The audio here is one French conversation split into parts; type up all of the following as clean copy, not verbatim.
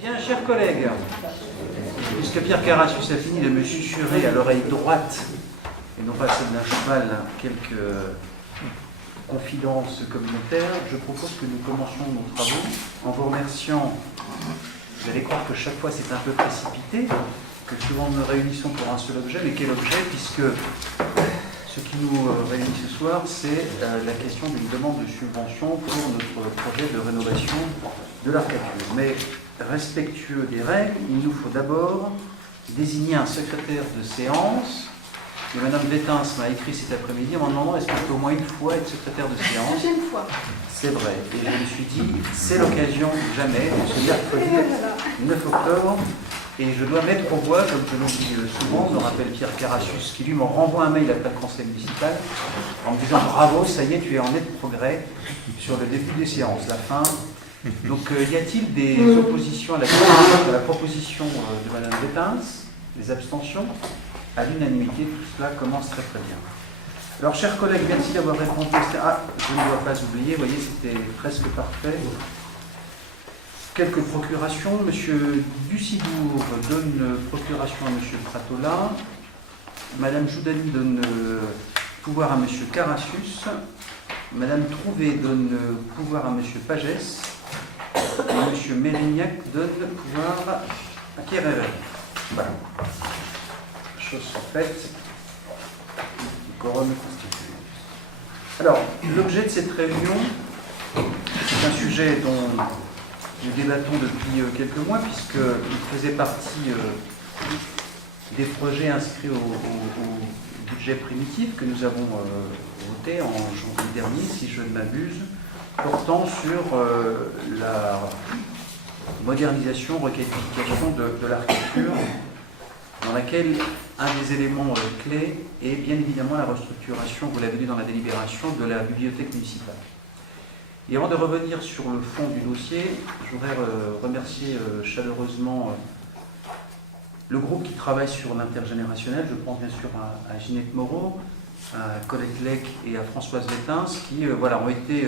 Bien, chers collègues, puisque Pierre Carassus a fini de me susurrer à l'oreille droite, et non pas celle d'un cheval, quelques confidences communautaires, je propose que nous commencions nos travaux en vous remerciant. Vous allez croire que chaque fois c'est un peu précipité, que souvent nous nous réunissons pour un seul objet, mais quel objet, puisque ce qui nous réunit ce soir, c'est la question d'une demande de subvention pour notre projet de rénovation de l'Arcature. Mais respectueux des règles, il nous faut d'abord désigner un secrétaire de séance. Et Madame Vétins m'a écrit cet après-midi en me demandant est-ce que je peux au moins une fois être secrétaire de séance. Une fois. C'est vrai. Et je me suis dit, c'est l'occasion jamais, ce mercredi 9 octobre. Et je dois mettre aux voix, comme je l'oublie souvent, me rappelle Pierre Carassus, qui lui me renvoie un mail après le conseil municipal, en me disant bravo, ça y est, tu es en net progrès sur le début des séances, la fin. Donc y a-t-il des oppositions à la proposition de Madame Vétins, des abstentions? À l'unanimité, tout cela commence très très bien. Alors, chers collègues, merci d'avoir répondu. Ah, je ne dois pas oublier, vous voyez, c'était presque parfait. Quelques procurations. Monsieur Ducibourg donne procuration à Monsieur Pratola. Madame Joudani donne pouvoir à Monsieur Carassus. Madame Trouvé donne pouvoir à Monsieur Pagès. Et Monsieur Mérignac donne pouvoir à Kerrer. Voilà. Choses sont faites. Le quorum est constitué. Alors, l'objet de cette réunion, c'est un sujet dont nous débattons depuis quelques mois, puisqu'il faisait partie des projets inscrits au budget primitif que nous avons voté en janvier dernier, si je ne m'abuse, portant sur la modernisation, requalification de l'architecture, dans laquelle un des éléments clés est bien évidemment la restructuration, vous l'avez vu dans la délibération, de la bibliothèque municipale. Et avant de revenir sur le fond du dossier, je voudrais remercier chaleureusement le groupe qui travaille sur l'intergénérationnel. Je pense bien sûr à Ginette Moreau, à Colette Lec et à Françoise Vétins, qui voilà, ont été...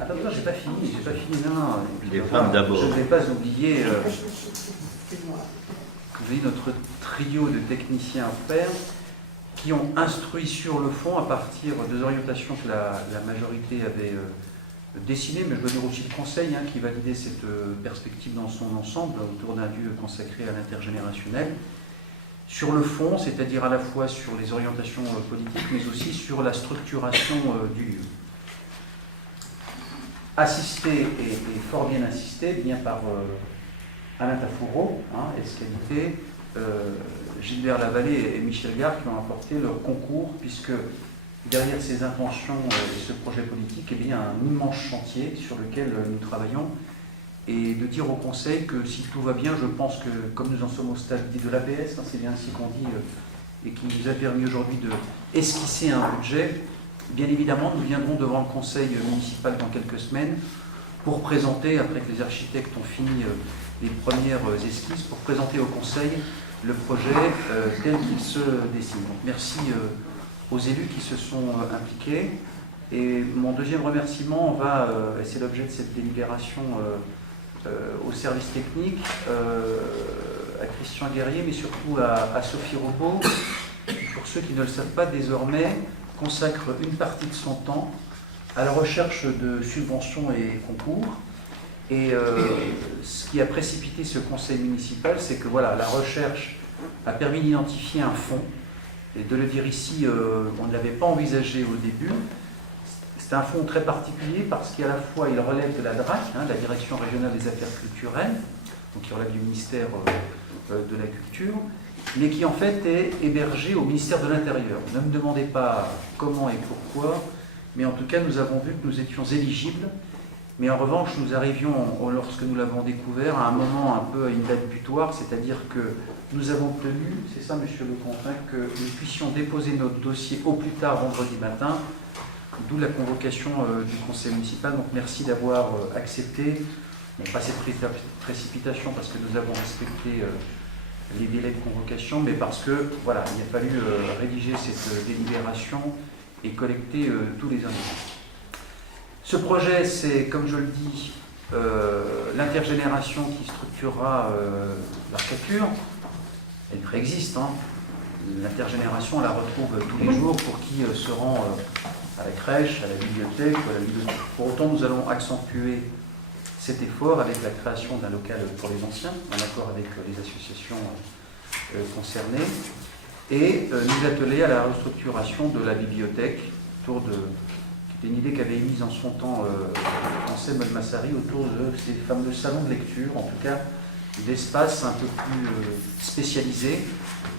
Attends, j'ai pas fini, non. Les femmes d'abord. Je ne vais pas oublier notre trio de techniciens experts qui ont instruit sur le fond à partir des orientations que la majorité avait dessinées, mais je dois dire aussi le conseil qui validait cette perspective dans son ensemble autour d'un lieu consacré à l'intergénérationnel. Sur le fond, c'est-à-dire à la fois sur les orientations politiques, mais aussi sur la structuration du lieu. Assisté et fort bien assisté, bien par Alain Tafoureau, Escalité, Gilbert Lavallée et Michel Gare qui ont apporté leur concours, puisque derrière ces intentions et ce projet politique, il y a un immense chantier sur lequel nous travaillons, et de dire au Conseil que si tout va bien, je pense que comme nous en sommes au stade de l'APS, c'est bien ainsi qu'on dit, et qui nous a permis aujourd'hui d'esquisser un budget, bien évidemment, nous viendrons devant le Conseil municipal dans quelques semaines pour présenter, après que les architectes ont fini les premières esquisses, pour présenter au Conseil le projet tel qu'il se dessine. Donc, merci aux élus qui se sont impliqués. Et mon deuxième remerciement va, et c'est l'objet de cette délibération, au service technique, à Christian Guerrier, mais surtout à Sophie Robot, pour ceux qui ne le savent pas désormais, consacre une partie de son temps à la recherche de subventions et concours. Et ce qui a précipité ce conseil municipal, c'est que voilà, la recherche a permis d'identifier un fonds. Et de le dire ici, on ne l'avait pas envisagé au début. C'est un fonds très particulier parce qu'à la fois il relève de la DRAC, la Direction régionale des affaires culturelles, donc qui relève du ministère de la Culture, mais qui en fait est hébergé au ministère de l'Intérieur. Ne me demandez pas comment et pourquoi, mais en tout cas nous avons vu que nous étions éligibles, mais en revanche nous arrivions, lorsque nous l'avons découvert, à un moment un peu à une date butoir, c'est-à-dire que nous avons obtenu, c'est ça Monsieur Lecontin, que nous puissions déposer notre dossier au plus tard vendredi matin, d'où la convocation du conseil municipal. Donc merci d'avoir accepté, pas cette précipitation parce que nous avons respecté les délais de convocation, mais parce que voilà, il a fallu rédiger cette délibération et collecter tous les indices. Ce projet, c'est, comme je le dis, L'intergénération qui structurera l'Arcature, elle préexiste. Hein. L'intergénération, on la retrouve tous les jours pour qui se rend à la crèche, à la bibliothèque ou à la bibliothèque. Pour autant, nous allons accentuer cet effort avec la création d'un local pour les anciens, en accord avec les associations concernées, et nous atteler à la restructuration de la bibliothèque autour de... C'était une idée qu'avait émise en son temps le français Molmassari autour de ces fameux salons de lecture, en tout cas d'espaces un peu plus spécialisés.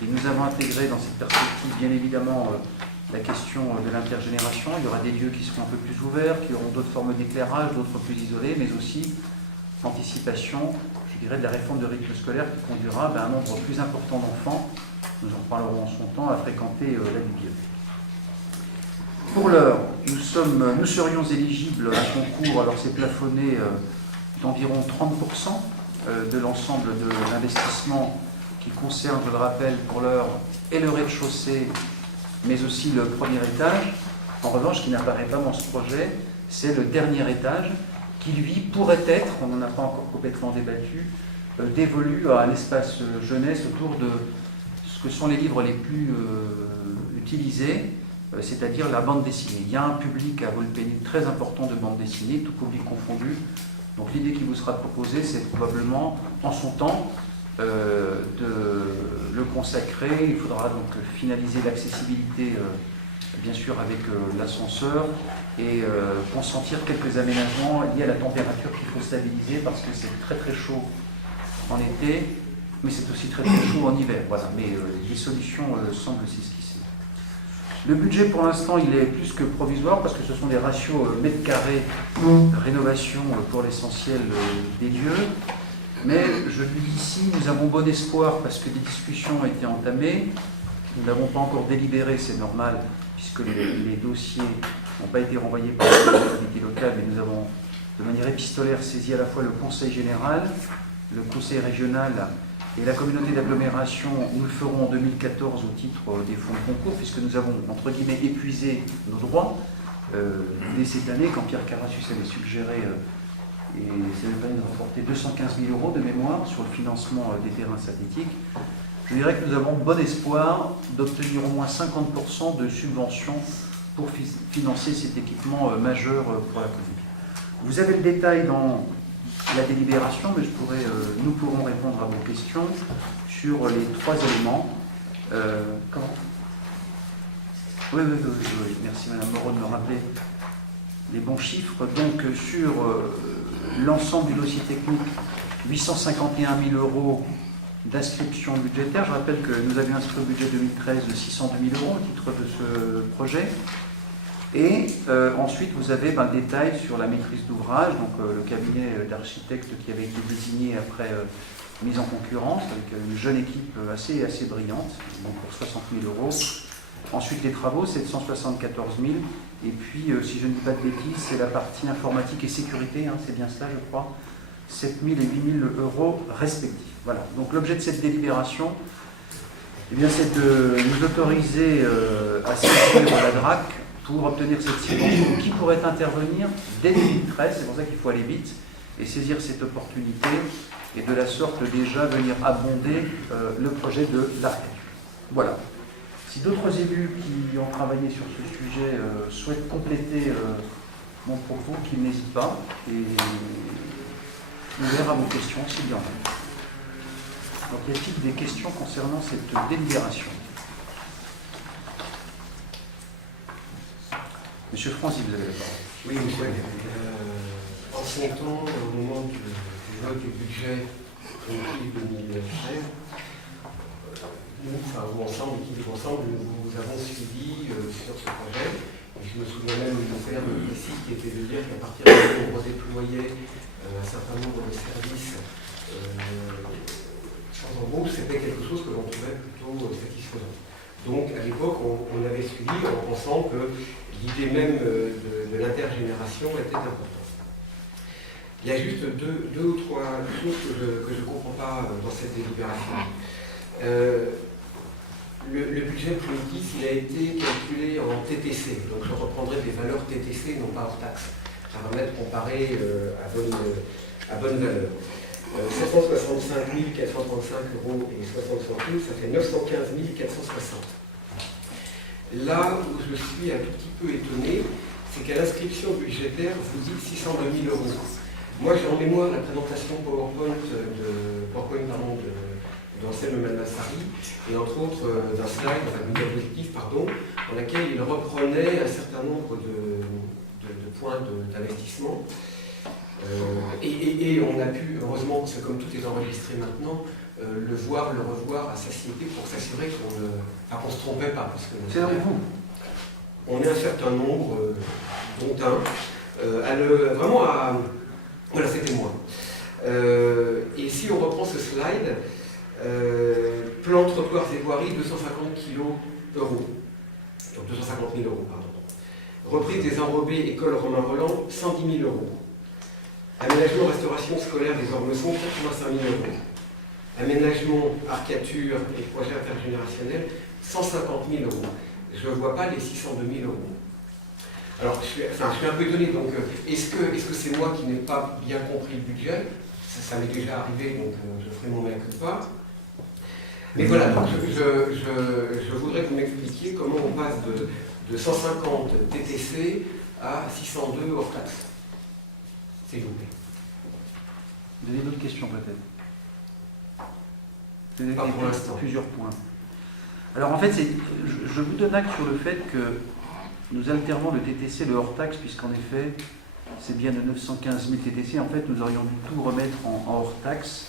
Et nous avons intégré dans cette perspective, bien évidemment, la question de l'intergénération. Il y aura des lieux qui seront un peu plus ouverts, qui auront d'autres formes d'éclairage, d'autres plus isolés, mais aussi anticipation, je dirais, de la réforme de rythme scolaire qui conduira à un nombre plus important d'enfants, nous en parlerons en son temps, à fréquenter la bibliothèque. Pour l'heure, nous serions éligibles à un concours, alors c'est plafonné d'environ 30% de l'ensemble de l'investissement qui concerne, je le rappelle, pour l'heure, et le rez-de-chaussée, mais aussi le premier étage. En revanche, ce qui n'apparaît pas dans ce projet, c'est le dernier étage, qui lui pourrait être, on n'en a pas encore complètement débattu, dévolu à un espace jeunesse autour de ce que sont les livres les plus utilisés, c'est-à-dire la bande dessinée. Il y a un public à Volpénil très important de bande dessinée, tout public confondu. Donc l'idée qui vous sera proposée, c'est probablement, en son temps, de le consacrer. Il faudra donc finaliser l'accessibilité, bien sûr, avec l'ascenseur, et consentir quelques aménagements liés à la température qu'il faut stabiliser, parce que c'est très très chaud en été, mais c'est aussi très très chaud en hiver. Voilà. Mais les solutions semblent s'esquisser. Le budget, pour l'instant, il est plus que provisoire, parce que ce sont des ratios mètres carrés, rénovation pour l'essentiel des lieux. Mais je le dis ici, nous avons bon espoir, parce que des discussions ont été entamées. Nous n'avons pas encore délibéré, c'est normal, puisque les dossiers n'ont pas été renvoyés par la collectivité locale, mais nous avons de manière épistolaire saisi à la fois le Conseil général, le Conseil régional et la communauté d'agglomération. Nous le ferons en 2014 au titre des fonds de concours, puisque nous avons, entre guillemets, épuisé nos droits dès cette année, quand Pierre Carassus avait suggéré, et ça nous permet de rapporter 215 000 € de mémoire sur le financement des terrains synthétiques. Je dirais que nous avons bon espoir d'obtenir au moins 50% de subventions pour financer cet équipement majeur pour la commune. Vous avez le détail dans la délibération, mais nous pourrons répondre à vos questions sur les trois éléments. Comment ? Oui, merci Madame Moreau de me rappeler les bons chiffres. Donc sur l'ensemble du dossier technique, 851 000 € d'inscription budgétaire. Je rappelle que nous avions inscrit au budget 2013 de 602 000 € au titre de ce projet. Et ensuite, vous avez le détail sur la maîtrise d'ouvrage, donc le cabinet d'architectes qui avait été désigné après mise en concurrence, avec une jeune équipe assez brillante, donc pour 60 000 €. Ensuite, les travaux, 774 000. Et puis, si je ne dis pas de bêtises, c'est la partie informatique et sécurité, hein, c'est bien cela, je crois, 7 000 et 8 000 € respectifs. Voilà. Donc, l'objet de cette délibération, eh bien, c'est de nous autoriser à saisir la DRAC pour obtenir cette subvention qui pourrait intervenir dès 2013. C'est pour ça qu'il faut aller vite et saisir cette opportunité et de la sorte déjà venir abonder le projet de l'Arcature. Voilà. Si d'autres élus qui ont travaillé sur ce sujet souhaitent compléter mon propos, qu'ils n'hésitent pas, et ouvert à vos questions s'il y en a. Donc, y a-t-il des questions concernant cette délibération? Monsieur Franzi, vous avez la parole. Oui, monsieur. En son temps, au moment du vote du budget 2013, nous, ensemble, l'équipe ensemble, nous avons suivi sur ce projet. Et je me souviens même de faire le précis qui était de dire qu'à partir du moment où on redéployait un certain nombre de services sans embauche, c'était quelque chose que l'on trouvait plutôt satisfaisant. Donc, à l'époque, on avait suivi en pensant que l'idée même de l'intergénération était importante. Il y a juste deux ou trois choses que je ne comprends pas dans cette délibération. Le budget primitif, il a été calculé en TTC, donc je reprendrai des valeurs TTC, non pas hors taxe. Ça va permettre de comparer à bonne à bonne valeur. 765 435 € et 60 centimes, ça fait 915 460. Là où je suis un tout petit peu étonné, c'est qu'à l'inscription budgétaire, vous dites 602 000 €. Moi, j'ai en mémoire la présentation PowerPoint d'Anselme Malmassari, et entre autres d'un slide, d'un diapositive, dans laquelle il reprenait un certain nombre de points d'investissement. Et on a pu, heureusement, parce que comme tout est enregistré maintenant, le revoir à satiété pour s'assurer qu'on ne se trompait pas. Parce que c'est vous. On est un certain nombre, dont un, voilà, c'était moi. Et si on reprend ce slide, plan trottoirs et voiries, 250 €, donc 250 000 €, pardon. Reprise des enrobés, école Romain Roland, 110 000 €. Aménagement, restauration scolaire des Ormesson, 85 000 €. Aménagement, arcature et projet intergénérationnel, 150 000 €. Je ne vois pas les 602 000 €. Alors, je suis un peu étonné, donc est-ce que c'est moi qui n'ai pas bien compris le budget? Ça m'est déjà arrivé, donc je ferai mon mea culpa. Mais voilà, donc je voudrais que vous m'expliquiez comment on passe de 150 TTC à 602 hors taxe. S'il vous plaît. Vous avez d'autres questions peut-être? Pas pour l'instant. Plusieurs points. Alors en fait, je vous donne acte sur le fait que nous alternons le TTC et le hors-taxe, puisqu'en effet, c'est bien de 915 000 TTC. En fait, nous aurions dû tout remettre en hors-taxe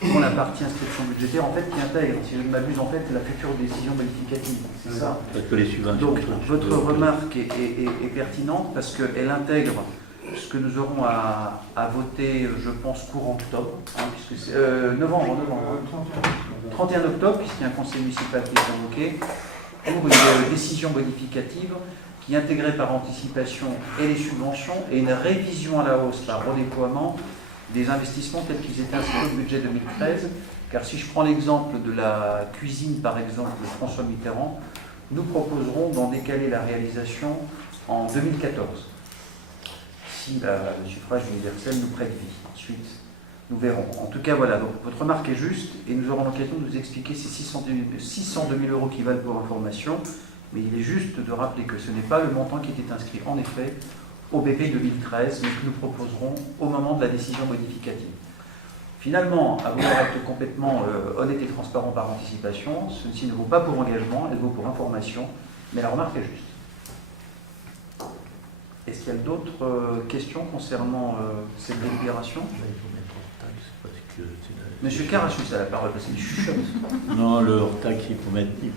pour la partie inscription budgétaire, en fait, qui intègre, si je ne m'abuse, en fait, la future décision modificative. C'est ça. Parce que les subventions. Donc, votre remarque est pertinente parce qu'elle intègre ce que nous aurons à voter, je pense, courant octobre, puisque c'est novembre, 31 octobre, puisqu'il y a un conseil municipal qui est convoqué, pour une décision modificative qui intégrait par anticipation et les subventions et une révision à la hausse par redéploiement des investissements tels qu'ils étaient inscrits au budget 2013. Car si je prends l'exemple de la cuisine, par exemple, de François Mitterrand, nous proposerons d'en décaler la réalisation en 2014. Si le suffrage universel nous prête vie. Ensuite, nous verrons. En tout cas, voilà, donc votre remarque est juste et nous aurons l'occasion de vous expliquer ces 602 000 € qui valent pour information, mais il est juste de rappeler que ce n'est pas le montant qui était inscrit en effet au BP 2013, mais que nous proposerons au moment de la décision modificative. Finalement, à vouloir être complètement honnête et transparent par anticipation, ceci ne vaut pas pour engagement, elle vaut pour information, mais la remarque est juste. Est-ce qu'il y a d'autres questions concernant cette délibération? Monsieur Carachus a la parole, parce qu'il chuchote. Non, le hors-taxe, il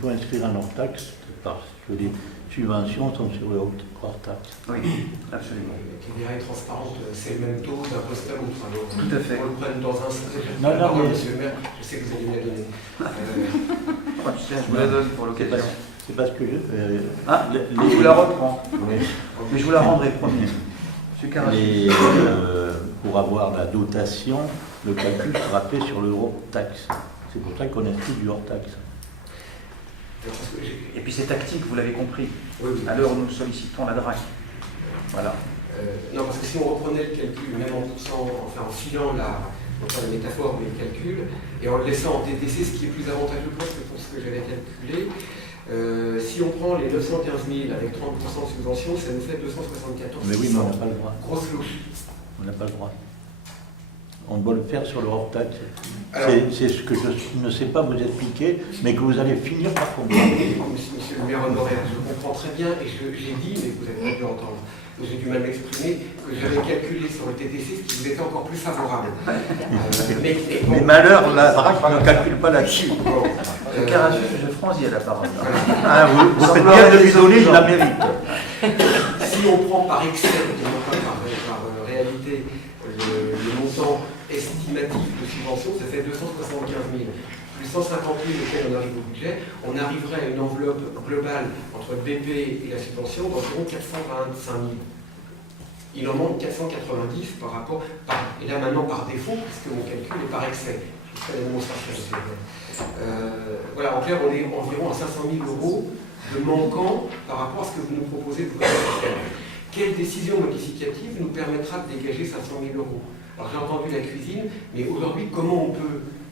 faut inscrire un hors-taxe parce que les subventions sont sur le hors-taxe. Oui, absolument. Qui est transparente, c'est le même taux d'un poste à l'autre. Tout à fait. On le prenne dans un sens. Non, mais... Monsieur le maire, je sais que vous allez me la donner. Je vous la donne pour l'occasion. C'est parce que je vous la reprends. Oui. Mais je vous la rendrai, promis. Monsieur Carachus. Pour avoir la dotation, le calcul sera fait sur le hors-taxe. C'est pour ça qu'on inscrit du hors-taxe. Et puis c'est tactique, vous l'avez compris. Oui. À l'heure où nous sollicitons la DRAC. Voilà. Non, parce que si on reprenait le calcul, même en poussant, enfin en filant la métaphore, mais le calcul, et en le laissant en TTC, ce qui est plus avantageux pour ce que j'avais calculé, si on prend les 915 000 avec 30% de subvention, ça nous fait 274 000. Mais oui, mais on n'a pas le droit. Grosse louche. On n'a pas le droit. On doit le faire sur le hors-taxe. C'est ce que je ne sais pas vous expliquer, mais que vous allez finir par comprendre. Monsieur le maire honoraire, je comprends très bien, et j'ai dit, mais vous n'avez pas pu entendre, j'ai du mal m'exprimer, que j'avais calculé sur le TTC ce qui vous était encore plus favorable. Mais malheur, la DRAC ne calcule pas là-dessus. Le Carachus, je franchis à la parole. Vous faites bien de lui donner, je la mérite. Si on prend par excès, et non pas par réalité, le montant estimatif de subvention, ça fait 275 000. Plus 150 000 auxquels on arrive au budget, on arriverait à une enveloppe globale entre le BP et la subvention d'environ 425 000. Il en manque 490 par rapport, et là maintenant par défaut, puisque mon calcul est par excès. Je ferai la démonstration. Voilà, en clair, on est environ à 500 000 € de manquant par rapport à ce que vous nous proposez de faire. Quelle décision modificative nous permettra de dégager 500 000 €? Alors j'ai entendu la cuisine, mais aujourd'hui, comment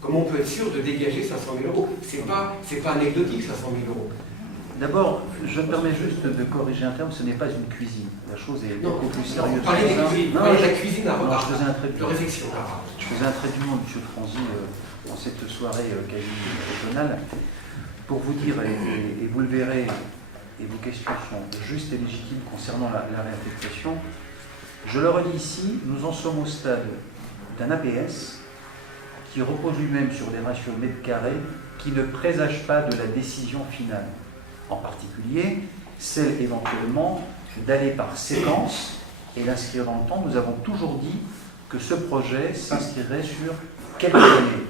on peut être sûr de dégager 500 000 euros? C'est pas anecdotique, 500 000 euros. D'abord, je me permets juste de corriger un terme, ce n'est pas une cuisine. La chose est beaucoup plus sérieuse. Parlez de la cuisine à je faisais un trait de réflexion. Je faisais un trait d'union, M. Franzy, dans cette soirée quasi régionale, pour vous dire, et vous le verrez, et vos questions sont justes et légitimes concernant la réaffectation. Je le redis ici, nous en sommes au stade d'un APS qui repose lui-même sur des ratios mètres carrés qui ne présagent pas de la décision finale. En particulier, celle éventuellement d'aller par séquence et l'inscrire dans le temps. Nous avons toujours dit que ce projet s'inscrirait sur quelques années,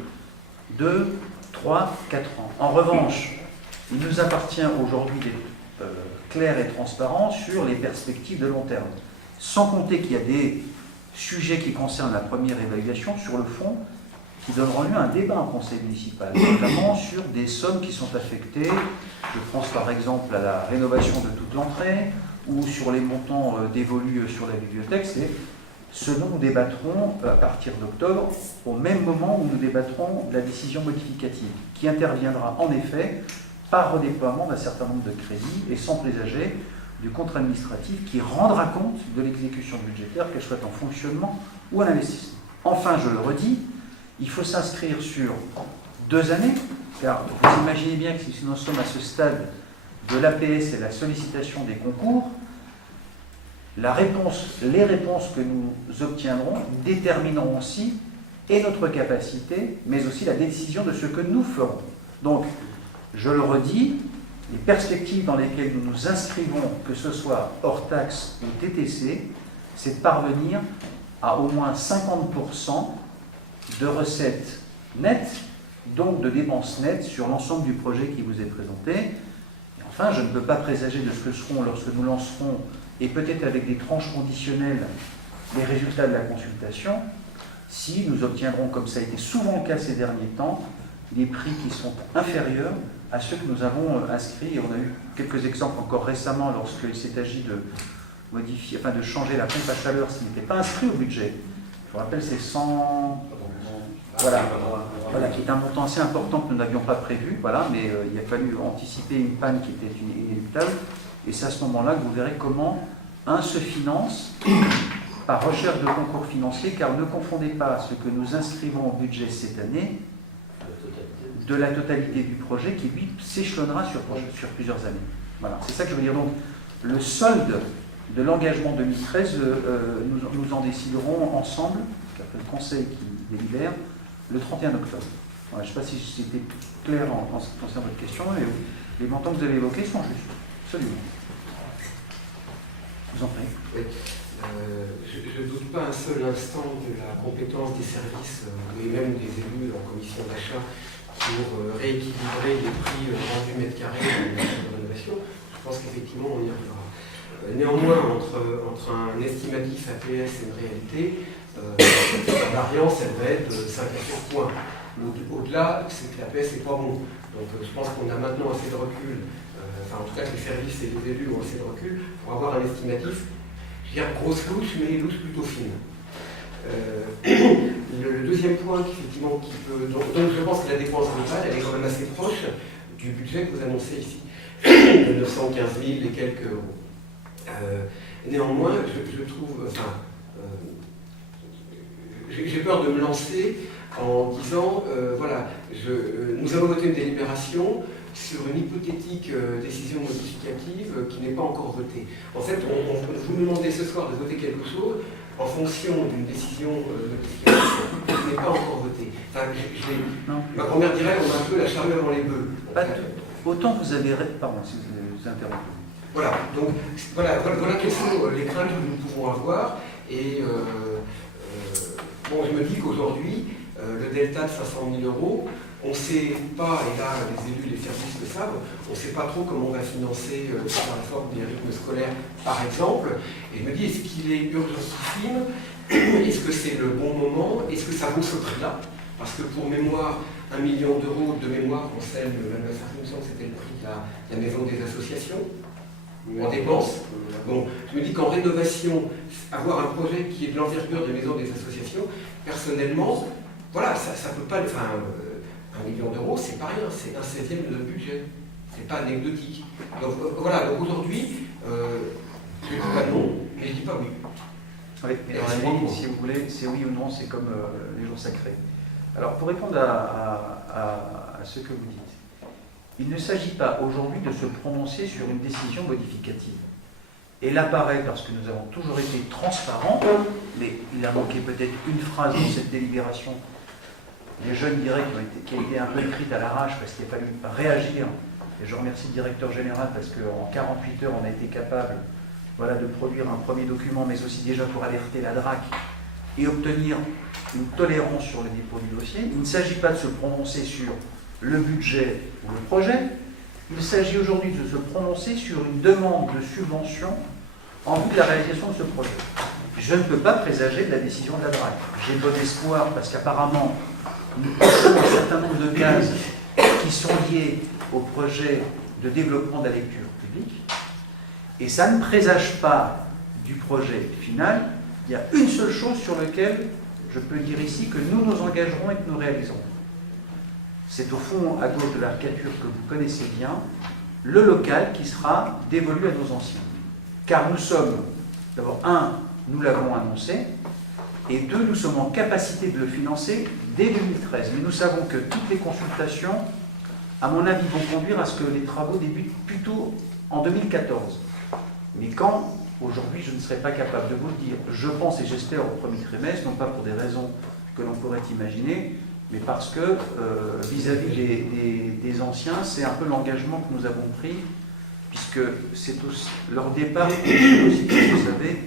2, 3, 4 ans. En revanche, il nous appartient aujourd'hui d'être clair et transparent sur les perspectives de long terme. Sans compter qu'il y a des sujets qui concernent la première évaluation sur le fond, qui donneront lieu à un débat en conseil municipal, notamment sur des sommes qui sont affectées. Je pense par exemple à la rénovation de toute l'entrée ou sur les montants dévolus sur la bibliothèque. C'est ce dont nous débattrons à partir d'octobre, au même moment où nous débattrons de la décision modificative, qui interviendra en effet par redéploiement d'un certain nombre de crédits et sans présager du compte administratif qui rendra compte de l'exécution budgétaire, qu'elle soit en fonctionnement ou en investissement. Enfin, je le redis, il faut s'inscrire sur 2 années, car vous imaginez bien que si nous sommes à ce stade de l'APS et la sollicitation des concours, les réponses que nous obtiendrons détermineront aussi et notre capacité, mais aussi la décision de ce que nous ferons. Donc, je le redis, les perspectives dans lesquelles nous nous inscrivons, que ce soit hors taxe ou TTC, c'est de parvenir à au moins 50% de recettes nettes, donc de dépenses nettes sur l'ensemble du projet qui vous est présenté. Et enfin, je ne peux pas présager de ce que seront, lorsque nous lancerons, et peut-être avec des tranches conditionnelles, les résultats de la consultation, si nous obtiendrons, comme ça a été souvent le cas ces derniers temps, des prix qui sont inférieurs à ceux que nous avons inscrits. Et on a eu quelques exemples encore récemment lorsqu'il s'est agi de modifier, enfin de changer la pompe à chaleur, ce qui n'était pas inscrit au budget. Je vous rappelle, c'est 100... Voilà, qui est un montant assez important que nous n'avions pas prévu, voilà, mais il a fallu anticiper une panne qui était inéluctable. Et c'est à ce moment-là que vous verrez comment un se finance par recherche de concours financiers, car ne confondez pas ce que nous inscrivons au budget cette année de la totalité du projet qui, lui, s'échelonnera sur plusieurs années. Voilà, c'est ça que je veux dire. Donc, le solde de l'engagement 2013, nous en déciderons ensemble, après le Conseil qui délibère, le 31 octobre. Voilà, je ne sais pas si c'était clair en ce qui concerne votre question, mais les montants que vous avez évoqués sont justes. Absolument. Je vous en prie. Oui. Je ne doute pas un seul instant de la compétence des services et même des élus en commission d'achat pour rééquilibrer les prix rendus mètre carré dans de rénovation. Je pense qu'effectivement, on y arrivera. Néanmoins, entre un estimatif APS et une réalité, la variance, elle va être de 5 à 7 points. Au-delà, c'est que l'APS n'est pas bon. Donc je pense qu'on a maintenant assez de recul, en tout cas que les services et les élus ont assez de recul pour avoir un estimatif, je dirais grosse louche, mais louche plutôt fine. Le deuxième point, effectivement, qui peut. Donc je pense que la dépense globale, elle est quand même assez proche du budget que vous annoncez ici, de 915 000 et quelques euros. Néanmoins, je trouve. J'ai peur de me lancer en disant voilà, nous avons voté une délibération sur une hypothétique décision modificative qui n'est pas encore votée. En fait, vous me demandez ce soir de voter quelque chose en fonction d'une décision modificative qui n'est pas encore votée. Enfin, ma grand-mère dirait on a un peu la charrue avant les bœufs. Autant vous avez... Pardon, si vous interrompez. Voilà, donc voilà quelles sont les craintes que nous pouvons avoir. Et bon, je me dis qu'aujourd'hui, le delta de 500 000 euros, on ne sait pas, et là les élus, les services le savent, on ne sait pas trop comment on va financer la réforme des rythmes scolaires, par exemple. Et je me dis, est-ce qu'il est urgentissime? Est-ce que c'est le bon moment? Est-ce que ça vaut ce prix-là? Parce que pour mémoire, 1 million d'euros de mémoire, on sait, il me semble que c'était le prix de la maison des associations. en dépenses. Bon, je me dis qu'en rénovation, avoir un projet qui est de l'envergure des maisons des associations, personnellement, voilà, ça peut pas... Enfin, 1 million d'euros, c'est pas rien, c'est 1/16 de notre budget. C'est pas anecdotique. Donc voilà, donc aujourd'hui, je ne dis pas non, mais je ne dis pas oui. Oui, mais dans la vie, si vous voulez, c'est oui ou non, c'est comme les jours sacrés. Alors, pour répondre à ce que vous dites, il ne s'agit pas aujourd'hui de se prononcer sur une décision modificative. Et là, pareil, parce que nous avons toujours été transparents, mais il a manqué peut-être une phrase dans cette délibération. Les jeunes diraient qui a été un peu écrite à l'arrache parce qu'il a fallu réagir. Et je remercie le directeur général parce qu'en 48 heures, on a été capable de produire un premier document, mais aussi déjà pour alerter la DRAC et obtenir une tolérance sur le dépôt du dossier. Il ne s'agit pas de se prononcer sur le budget ou le projet. Il s'agit aujourd'hui de se prononcer sur une demande de subvention en vue de la réalisation de ce projet. Je ne peux pas présager de la décision de la DRAC. J'ai bon espoir parce qu'apparemment, nous cochons un certain nombre de cases qui sont liées au projet de développement de la lecture publique. Et ça ne présage pas du projet final. Il y a une seule chose sur laquelle je peux dire ici que nous nous engagerons et que nous réaliserons. C'est au fond, à gauche de la caricature que vous connaissez bien, le local qui sera dévolu à nos anciens. Car nous sommes, d'abord, nous l'avons annoncé, et 2, nous sommes en capacité de le financer dès 2013. Mais nous savons que toutes les consultations, à mon avis, vont conduire à ce que les travaux débutent plutôt en 2014. Mais quand, aujourd'hui, je ne serai pas capable de vous le dire, je pense et j'espère au premier trimestre, non pas pour des raisons que l'on pourrait imaginer, mais parce que vis-à-vis des anciens, c'est un peu l'engagement que nous avons pris, puisque c'est leur départ, aussi, vous savez,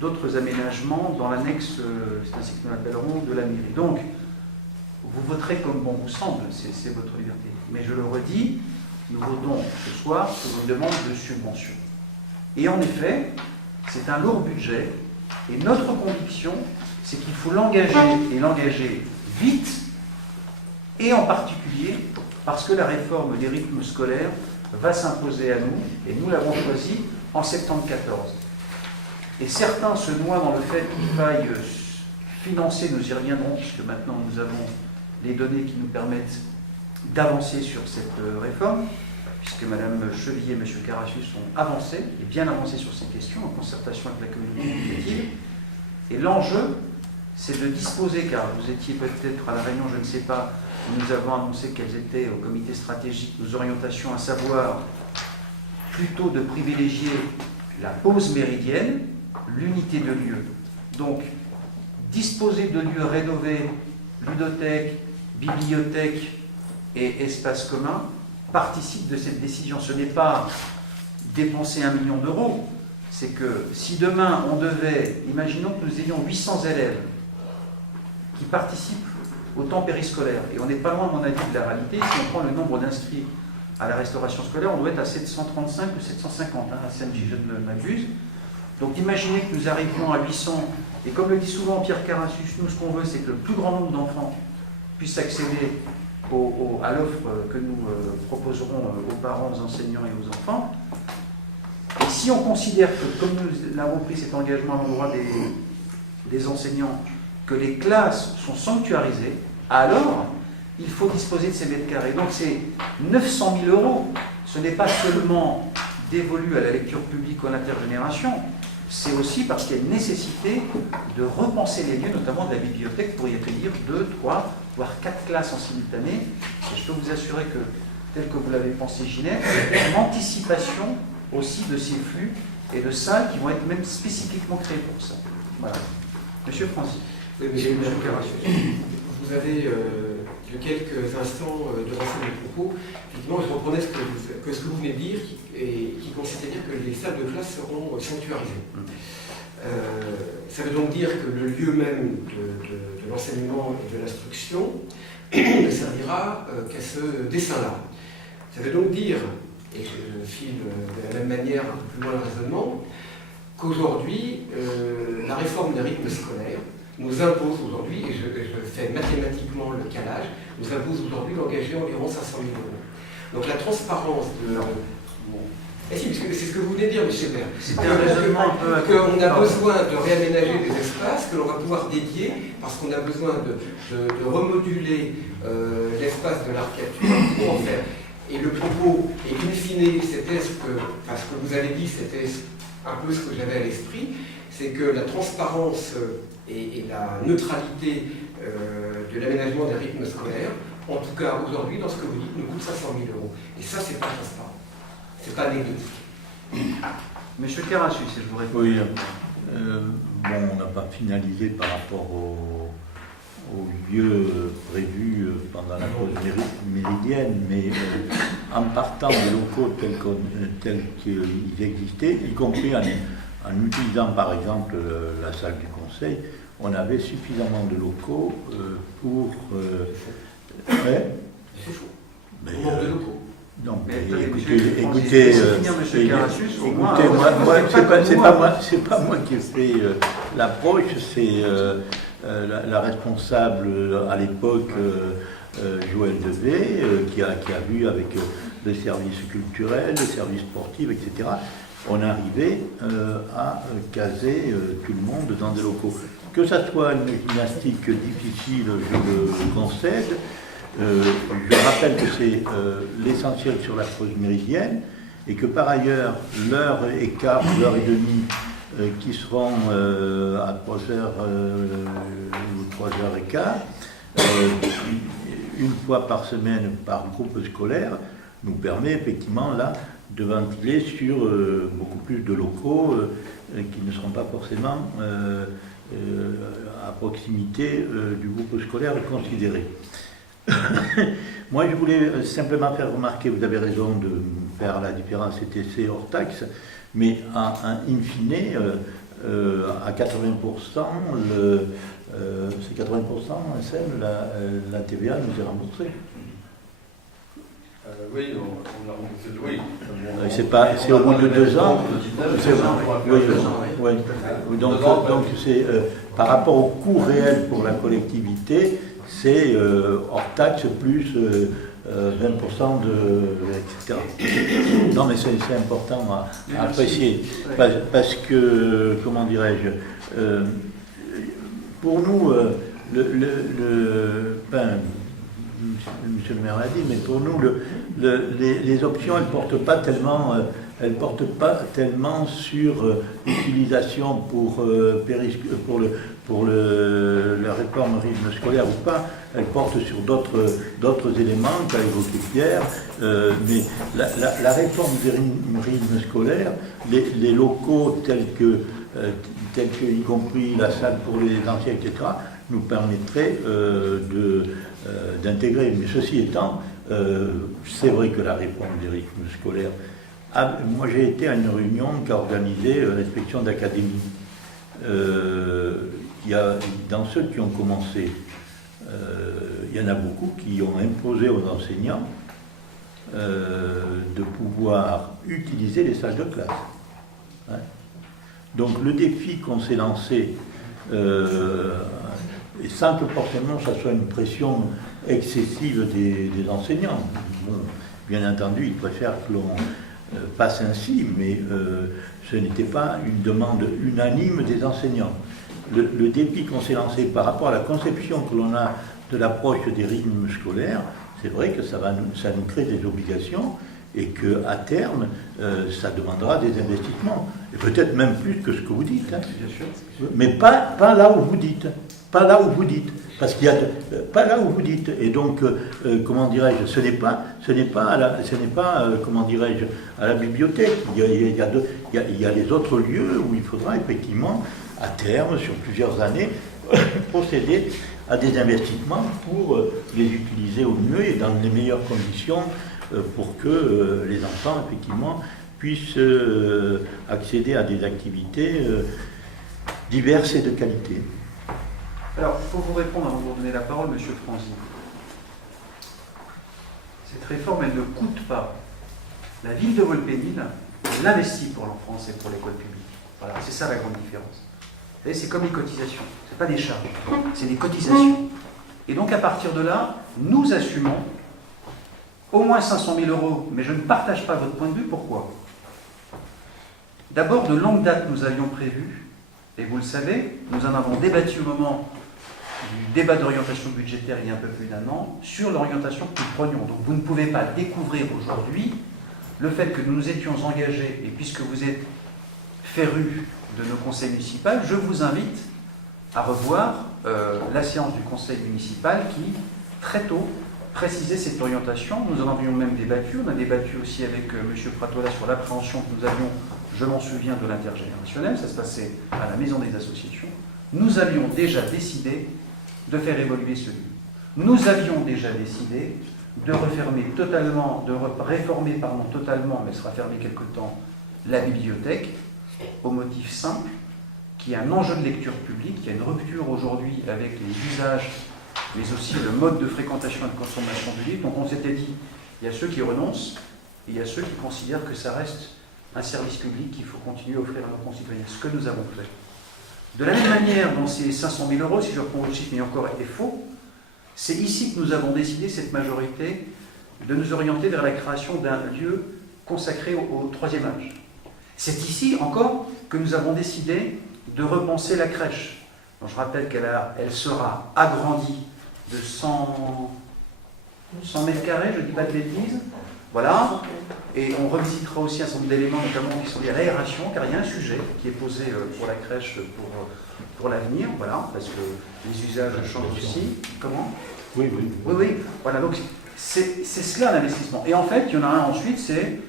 d'autres aménagements dans l'annexe, c'est ainsi que nous l'appellerons, de la mairie. Donc, vous voterez comme bon vous semble, c'est votre liberté. Mais je le redis, nous votons ce soir sur une demande de subvention. Et en effet, c'est un lourd budget, et notre conviction, c'est qu'il faut l'engager, et l'engager vite, et en particulier parce que la réforme des rythmes scolaires va s'imposer à nous, et nous l'avons choisi en septembre 2014. Et certains se noient dans le fait qu'il faille financer, nous y reviendrons, puisque maintenant nous avons les données qui nous permettent d'avancer sur cette réforme, puisque Mme Chevillet et M. Carassus ont avancé, et bien avancé sur ces questions, en concertation avec la communauté éducative. Et l'enjeu, c'est de disposer, car vous étiez peut-être à la réunion, je ne sais pas, nous avons annoncé quelles étaient au comité stratégique nos orientations, à savoir plutôt de privilégier la pause méridienne, l'unité de lieu. Donc, disposer de lieux rénovés, ludothèque, bibliothèque et espace commun, participe de cette décision. Ce n'est pas dépenser 1 million d'euros, c'est que si demain on devait, imaginons que nous ayons 800 élèves qui participent au temps périscolaire, et on n'est pas loin, à mon avis, de la réalité. Si on prend le nombre d'inscrits à la restauration scolaire, on doit être à 735 ou 750, à Saint-Gilles, je ne m'abuse. Donc imaginez que nous arrivions à 800, et comme le dit souvent Pierre Carassus, nous ce qu'on veut, c'est que le plus grand nombre d'enfants puissent accéder à l'offre que nous proposerons aux parents, aux enseignants et aux enfants. Et si on considère que, comme nous l'avons pris cet engagement à l'endroit des enseignants, que les classes sont sanctuarisées, alors il faut disposer de ces mètres carrés. Donc c'est 900 000 €. Ce n'est pas seulement dévolu à la lecture publique ou à l'intergénération, c'est aussi parce qu'il y a une nécessité de repenser les lieux, notamment de la bibliothèque, pour y accueillir 2, 3, voire 4 classes en simultané. Et je peux vous assurer que, tel que vous l'avez pensé, Ginette, il y a une anticipation aussi de ces flux et de salles qui vont être même spécifiquement créées pour ça. Voilà. Monsieur Francis. Oui, monsieur Carassus, vous avez quelques instants de renseignement de propos. Effectivement, je reprenais ce que vous venez de dire, qui consiste à dire que les salles de classe seront sanctuarisées. Ça veut donc dire que le lieu même de l'enseignement et de l'instruction ne servira qu'à ce dessin-là. Ça veut donc dire, et je file de la même manière un peu plus loin le raisonnement, qu'aujourd'hui, la réforme des rythmes scolaires nous impose aujourd'hui, et je fais mathématiquement le calage, nous impose aujourd'hui d'engager environ 500 000 €. Donc la transparence de Et si, parce que c'est ce que vous venez de dire, M. Bert. C'était un raisonnement un peu... Qu'on a besoin de réaménager des espaces que l'on va pouvoir dédier, parce qu'on a besoin de remoduler l'espace de l'arcature pour en faire. Et le propos, et in fine, c'était ce que vous avez dit, c'était un peu ce que j'avais à l'esprit, c'est que la transparence et la neutralité de l'aménagement des rythmes scolaires, en tout cas aujourd'hui, dans ce que vous dites, nous coûte 500 000 €. Et ça, c'est pas transparent. C'est pas anecdotique. Monsieur Carassus, si je vous réponds. Oui, bon, on n'a pas finalisé par rapport au lieu prévu pendant la pause méridienne, mais en partant des locaux tels qu'ils existaient, y compris en utilisant par exemple la salle du conseil, on avait suffisamment de locaux pour... C'est faux. On manque de locaux. Non, mais écoutez, c'est pas moi qui ai fait l'approche, c'est la responsable à l'époque, Joël Devé, qui a vu avec les services culturels, les services sportifs, etc. On arrivait à caser tout le monde dans des locaux. Que ça soit une gymnastique difficile, je le concède. Je rappelle que c'est l'essentiel sur la pause méridienne et que par ailleurs, l'heure et quart, l'heure et demie qui seront à 3h ou 3h15, une fois par semaine par groupe scolaire, nous permet effectivement là de ventiler sur beaucoup plus de locaux qui ne seront pas forcément à proximité du groupe scolaire considéré. Moi, je voulais simplement faire remarquer, vous avez raison de faire la différence ETC hors taxe, mais in fine, à 80%, c'est 80%, la TVA nous est remboursée. Oui, on a remboursé, oui. C'est au bout de 2 ans. Donc c'est par rapport au coût réel pour la collectivité, c'est hors taxe plus 20% etc. Non, mais c'est important à apprécier. Parce que, comment dirais-je, pour nous, Monsieur le maire l'a dit, mais pour nous, les options, elles ne portent pas tellement sur l'utilisation pour la réforme rythme scolaire ou pas, elles portent sur d'autres éléments qu'a évoqué Pierre, mais la réforme des rythmes scolaires, les locaux tels que, y compris la salle pour les anciens, etc., nous permettrait d'intégrer. Mais ceci étant, c'est vrai que la réforme des rythmes scolaires... moi, j'ai été à une réunion qu'a organisée l'inspection d'académie. Dans ceux qui ont commencé, il y en a beaucoup qui ont imposé aux enseignants de pouvoir utiliser les salles de classe. Hein? Donc, le défi qu'on s'est lancé... et sans que forcément ça soit une pression excessive des enseignants. Bon, bien entendu, ils préfèrent que l'on passe ainsi, mais ce n'était pas une demande unanime des enseignants. Le défi qu'on s'est lancé par rapport à la conception que l'on a de l'approche des rythmes scolaires, c'est vrai que ça nous crée des obligations et qu'à terme, ça demandera des investissements. Et peut-être même plus que ce que vous dites. Hein. Bien sûr. Mais pas là où vous dites. Pas là où vous dites. Parce qu'il y a pas là où vous dites. Et donc, comment dirais-je, ce n'est pas comment dirais-je, à la bibliothèque. Il y a les autres lieux où il faudra effectivement, à terme, sur plusieurs années, procéder à des investissements pour les utiliser au mieux et dans les meilleures conditions pour que les enfants, effectivement, puissent accéder à des activités diverses et de qualité. Alors, pour vous répondre, avant de vous donner la parole, M. Franzy, cette réforme, elle ne coûte pas. La ville de Volpénil l'investit pour l'enfance et pour l'école publique. Voilà, c'est ça la grande différence. Vous savez, c'est comme les cotisations. Ce n'est pas des charges, c'est des cotisations. Et donc, à partir de là, nous assumons au moins 500 000 €, mais je ne partage pas votre point de vue. Pourquoi ? D'abord, de longue date, nous avions prévu, et vous le savez, nous en avons débattu au moment du débat d'orientation budgétaire il y a un peu plus d'1 an, sur l'orientation que nous prenions. Donc vous ne pouvez pas découvrir aujourd'hui le fait que nous nous étions engagés, et puisque vous êtes férus de nos conseils municipaux, je vous invite à revoir la séance du conseil municipal qui, très tôt, précisait cette orientation. Nous en avions même débattu. On a débattu aussi avec M. Pratola sur l'appréhension que nous avions, je m'en souviens, de l'intergénérationnel. Ça se passait à la Maison des Associations. Nous avions déjà décidé de faire évoluer ce lieu. Nous avions déjà décidé de réformer totalement, mais elle sera fermée quelque temps, la bibliothèque, au motif simple qu'il y a un enjeu de lecture publique, il y a une rupture aujourd'hui avec les usages, mais aussi le mode de fréquentation et de consommation du livre. Donc on s'était dit, il y a ceux qui renoncent, et il y a ceux qui considèrent que ça reste un service public qu'il faut continuer à offrir à nos concitoyens, ce que nous avons fait. De la même manière, dans ces 500 000 euros, si je reprends le chiffre, mais encore est faux, c'est ici que nous avons décidé, cette majorité, de nous orienter vers la création d'un lieu consacré au troisième âge. C'est ici encore que nous avons décidé de repenser la crèche. Donc, je rappelle qu'elle sera agrandie de 100 mètres carrés, je ne dis pas de bêtises. Voilà. Et on revisitera aussi un certain nombre d'éléments, notamment qui sont liés à l'aération, car il y a un sujet qui est posé pour la crèche pour l'avenir, voilà, parce que les usages changent aussi. Comment ? Oui. Voilà, donc c'est cela l'investissement. Et en fait, il y en a un ensuite, c'est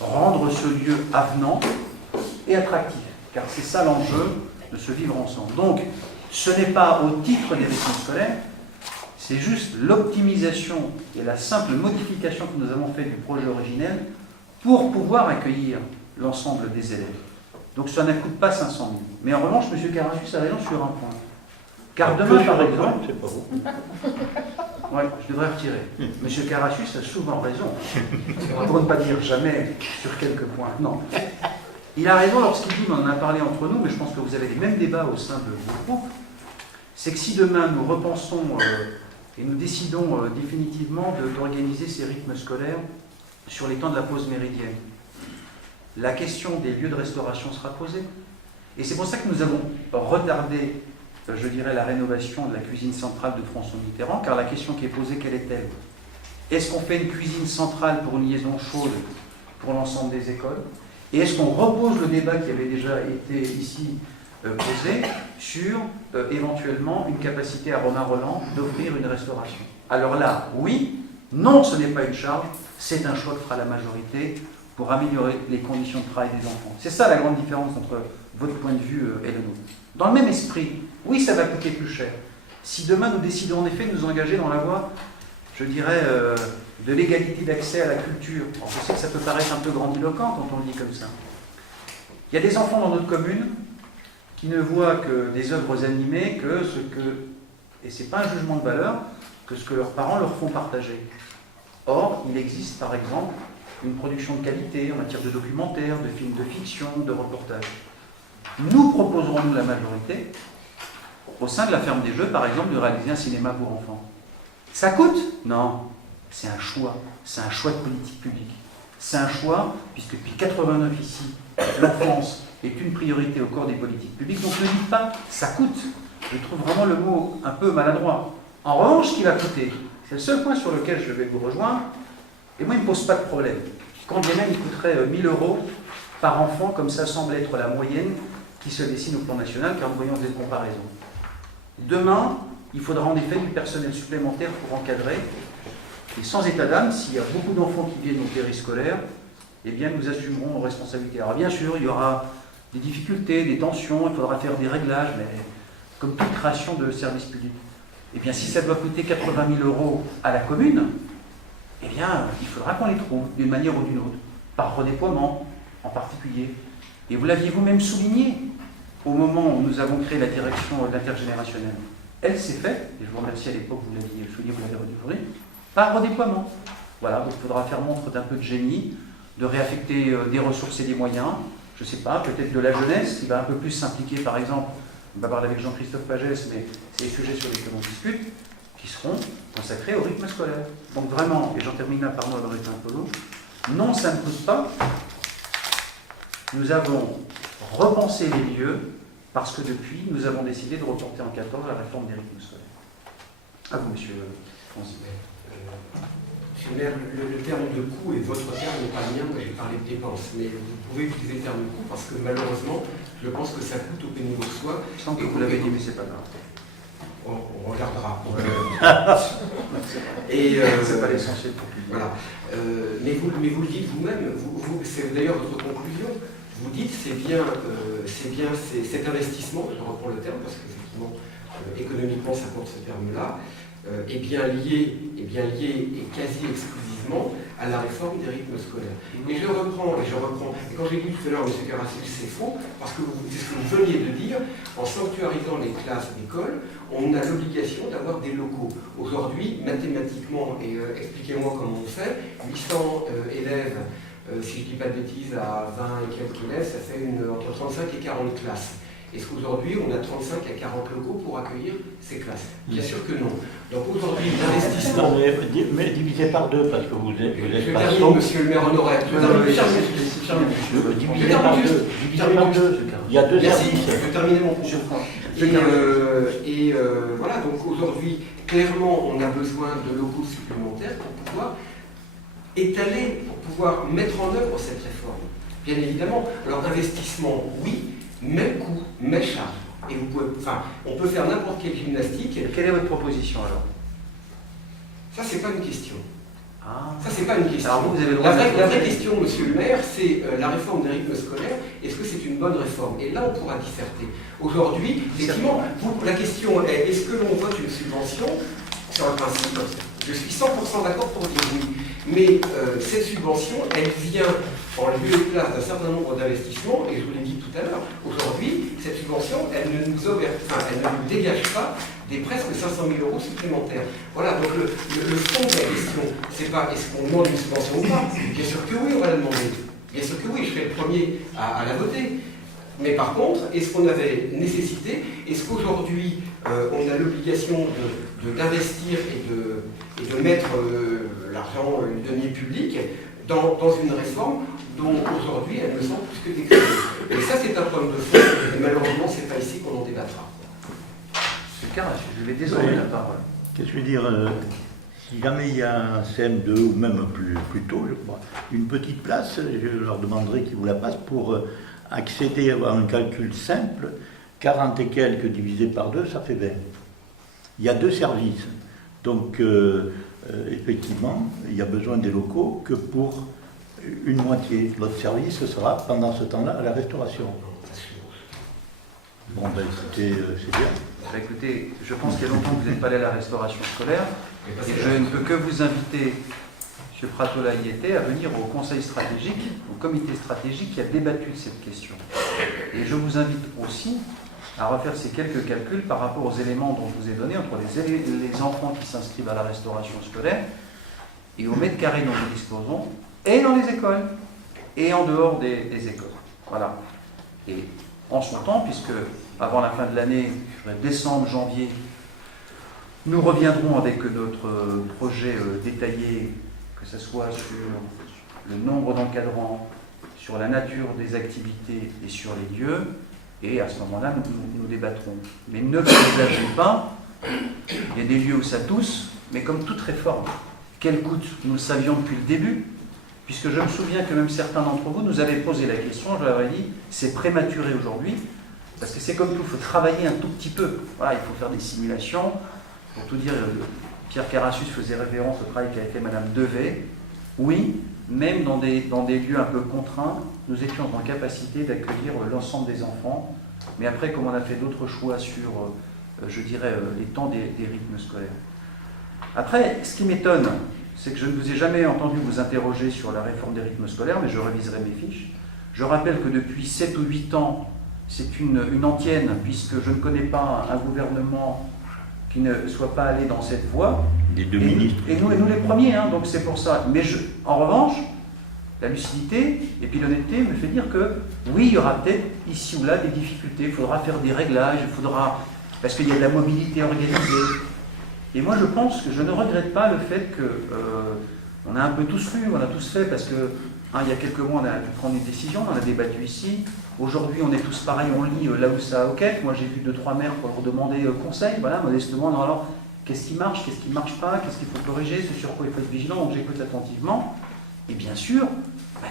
rendre ce lieu avenant et attractif, car c'est ça l'enjeu de se vivre ensemble. Donc, ce n'est pas au titre des rythmes scolaires, c'est juste l'optimisation et la simple modification que nous avons fait du projet originel pour pouvoir accueillir l'ensemble des élèves. Donc ça ne coûte pas 500 000. Mais en revanche, M. Carassus a raison sur un point. Car demain, par exemple... C'est pas bon. Ouais, je devrais retirer. M. Carassus a souvent raison. Pour ne pas dire jamais sur quelques points. Non. Il a raison lorsqu'il dit, on en a parlé entre nous, mais je pense que vous avez les mêmes débats au sein de vos groupes, c'est que si demain nous repensons et nous décidons définitivement d'organiser ces rythmes scolaires sur les temps de la pause méridienne, la question des lieux de restauration sera posée. Et c'est pour ça que nous avons retardé, je dirais, la rénovation de la cuisine centrale de François Mitterrand, car la question qui est posée, quelle est-elle? Est-ce qu'on fait une cuisine centrale pour une liaison chaude pour l'ensemble des écoles? Et est-ce qu'on repose le débat qui avait déjà été ici posé sur éventuellement une capacité à Romain-Rolland d'offrir une restauration? Alors là, oui, non, ce n'est pas une charge, c'est un choix que fera la majorité pour améliorer les conditions de travail des enfants. C'est ça la grande différence entre votre point de vue et le nôtre. Dans le même esprit, oui, ça va coûter plus cher. Si demain nous décidons en effet de nous engager dans la voie, je dirais, de l'égalité d'accès à la culture. Alors, je sais que ça peut paraître un peu grandiloquent quand on le dit comme ça. Il y a des enfants dans notre commune qui ne voient que des œuvres animées, que ce que, et ce n'est pas un jugement de valeur, que ce que leurs parents leur font partager. Or, il existe par exemple une production de qualité en matière de documentaires, de films de fiction, de reportages. Nous proposerons, nous, la majorité, au sein de la ferme des Jeux, par exemple, de réaliser un cinéma pour enfants. Ça coûte? Non. C'est un choix. C'est un choix de politique publique. C'est un choix, puisque depuis 89 ici, l'enfance est une priorité au corps des politiques publiques. Donc ne dites pas, ça coûte. Je trouve vraiment le mot un peu maladroit. En revanche, ce qui va coûter, c'est le seul point sur lequel je vais vous rejoindre, et moi, il ne me pose pas de problème. Quand bien même, il coûterait 1 000 € par enfant, comme ça semble être la moyenne qui se dessine au plan national, car nous voyons des comparaisons. Demain, il faudra en effet du personnel supplémentaire pour encadrer. Et sans état d'âme, s'il y a beaucoup d'enfants qui viennent au périscolaire, eh bien nous assumerons nos responsabilités. Alors bien sûr, il y aura des difficultés, des tensions, il faudra faire des réglages, mais comme toute création de service public. Eh bien si ça doit coûter 80 000 € à la commune, eh bien il faudra qu'on les trouve d'une manière ou d'une autre, par redéploiement en particulier. Et vous l'aviez vous-même souligné au moment où nous avons créé la direction intergénérationnelle. Elle s'est faite, et je vous remercie à l'époque, vous l'aviez souligné, vous l'avez redécouvert, par redéploiement. Voilà, donc il faudra faire montre d'un peu de génie, de réaffecter des ressources et des moyens, je ne sais pas, peut-être de la jeunesse, qui va un peu plus s'impliquer, par exemple, on va parler avec Jean-Christophe Pagès, mais c'est les sujets sur lesquels on discute, qui seront consacrés au rythme scolaire. Donc vraiment, et j'en termine là par moi, dans un peu long, non, ça ne coûte pas, nous avons repensé les lieux parce que depuis, nous avons décidé de reporter en 2014 la réforme des rythmes scolaires. À vous, monsieur Franzi. Monsieur le maire, le terme de coût et votre terme n'est pas le mien, moi j'ai parlé de dépenses, mais vous pouvez utiliser le terme de coût parce que malheureusement, je pense que ça coûte au Pénibourgeois. Je sens que vous l'avez dit, mais c'est pas grave. On regardera. C'est pas l'essentiel pour publier. Voilà. Mais vous le dites vous-même, c'est d'ailleurs votre conclusion. Vous dites c'est bien cet investissement, je reprends le terme parce qu'effectivement, économiquement ça porte ce terme-là, est bien lié et quasi exclusivement à la réforme des rythmes scolaires. Et je reprends. Et quand j'ai dit tout à l'heure, M. Carassus, c'est faux, parce que c'est ce que vous veniez de dire, en sanctuarisant les classes d'école, on a l'obligation d'avoir des locaux. Aujourd'hui, mathématiquement, et expliquez-moi comment on fait, 800 élèves, si je ne dis pas de bêtises, à 20 et quelques élèves, ça fait entre 35 et 40 classes. Est-ce qu'aujourd'hui, on a 35 à 40 locaux pour accueillir ces classes? Bien sûr que non. Donc aujourd'hui, l'investissement... Mais divisé par deux, parce que vous êtes Je pas termine, monsieur le maire honoraire. divisé par deux. Il y a deux services. Je vais terminer mon propos. Voilà, donc aujourd'hui, clairement, on a besoin de locaux supplémentaires pour pouvoir étaler, pour pouvoir mettre en œuvre cette réforme. Bien évidemment, alors investissement, oui, mais coût, mais charge. Et vous pouvez, on peut faire n'importe quelle gymnastique. Quelle est votre proposition alors? Ça, c'est pas une question. Ah. Ça, c'est pas une question. Alors vous avez le droit la vraie question, monsieur le maire, c'est la réforme des rythmes scolaires. Est-ce que c'est une bonne réforme? Et là, on pourra disserter. Aujourd'hui, effectivement, la question est, est-ce que l'on vote une subvention? Sur le principe, je suis 100% d'accord pour dire oui. Mais cette subvention, elle vient en lieu et place d'un certain nombre d'investissements, et je vous l'ai dit tout à l'heure, aujourd'hui, cette subvention, elle ne nous dégage pas des presque 500 000 € supplémentaires. Voilà, donc le fond de la question, c'est pas est-ce qu'on demande une subvention ou pas? Bien sûr que oui, on va la demander. Bien sûr que oui, je serai le premier à la voter. Mais par contre, est-ce qu'on avait nécessité? Est-ce qu'aujourd'hui, on a l'obligation d'investir et de mettre l'argent, le denier public dans une réforme dont aujourd'hui elle me semble plus que décriée? Et ça, c'est un problème de fond, et malheureusement, c'est pas ici qu'on en débattra. Monsieur Carassus, je vais désormais la parole. Qu'est-ce que je veux dire si jamais il y a un CM2 ou même plus tôt, je crois, une petite place, je leur demanderai qu'ils vous la passent pour accéder à un calcul simple. 40 et quelques divisé par 2, ça fait 20. Il y a deux services. Donc, effectivement, il y a besoin des locaux que pour une moitié. L'autre service, ce sera, pendant ce temps-là, à la restauration. Bon, ben écoutez, c'est bien. Bah, écoutez, je pense qu'il y a longtemps que vous n'êtes pas allé à la restauration scolaire, et je ne peux que vous inviter, M. Pratola y était, à venir au conseil stratégique, au comité stratégique qui a débattu de cette question. Et je vous invite aussi à refaire ces quelques calculs par rapport aux éléments dont je vous ai donnés entre les enfants qui s'inscrivent à la restauration scolaire et au mètre carré dont nous disposons, et dans les écoles, et en dehors des écoles. Voilà. Et en son temps, puisque avant la fin de l'année, décembre, janvier, nous reviendrons avec notre projet détaillé, que ce soit sur le nombre d'encadrants, sur la nature des activités et sur les lieux, et à ce moment-là, nous débattrons. Mais ne présagez pas, il y a des lieux où ça tousse, mais comme toute réforme, quelle coûte? Nous le savions depuis le début, puisque je me souviens que même certains d'entre vous nous avaient posé la question, je leur ai dit, c'est prématuré aujourd'hui, parce que c'est comme tout, il faut travailler un tout petit peu. Voilà, il faut faire des simulations. Pour tout dire, Pierre Carassus faisait référence au travail qu'a fait Madame Devet. Oui, même dans des lieux un peu contraints, nous étions en capacité d'accueillir l'ensemble des enfants. Mais après, comme on a fait d'autres choix sur, je dirais, les temps des rythmes scolaires. Après, ce qui m'étonne, c'est que je ne vous ai jamais entendu vous interroger sur la réforme des rythmes scolaires, mais je réviserai mes fiches. Je rappelle que depuis 7 ou 8 ans, c'est une antienne, puisque je ne connais pas un gouvernement qui ne soit pas allé dans cette voie. Les deux ministres. Et nous les premiers, hein, donc c'est pour ça. Mais en revanche, la lucidité et puis l'honnêteté me fait dire que oui, il y aura peut-être ici ou là des difficultés, il faudra faire des réglages, parce qu'il y a de la mobilité organisée. Et moi je pense que je ne regrette pas le fait que on a un peu tous lu, on a tous fait, parce que Hein, il y a quelques mois, on a dû prendre une décision, on en a débattu ici. Aujourd'hui, on est tous pareils, on lit là où ça hoquette. Moi, j'ai vu 2-3 maires pour leur demander conseil, voilà, modestement. Non, alors, qu'est-ce qui marche pas, qu'est-ce qu'il faut corriger, ce sur quoi il faut être vigilant. Donc, j'écoute attentivement. Et bien sûr,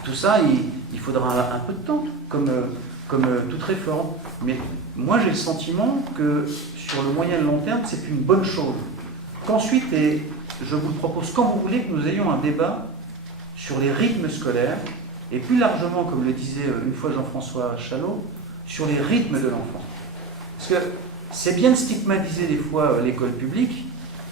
tout ça, il faudra un peu de temps, comme toute réforme. Mais moi, j'ai le sentiment que sur le moyen et le long terme, c'est une bonne chose. Qu'ensuite, et je vous le propose quand vous voulez, que nous ayons un débat sur les rythmes scolaires, et plus largement, comme le disait une fois Jean-François Chalot, sur les rythmes de l'enfant. Parce que c'est bien de stigmatiser des fois l'école publique,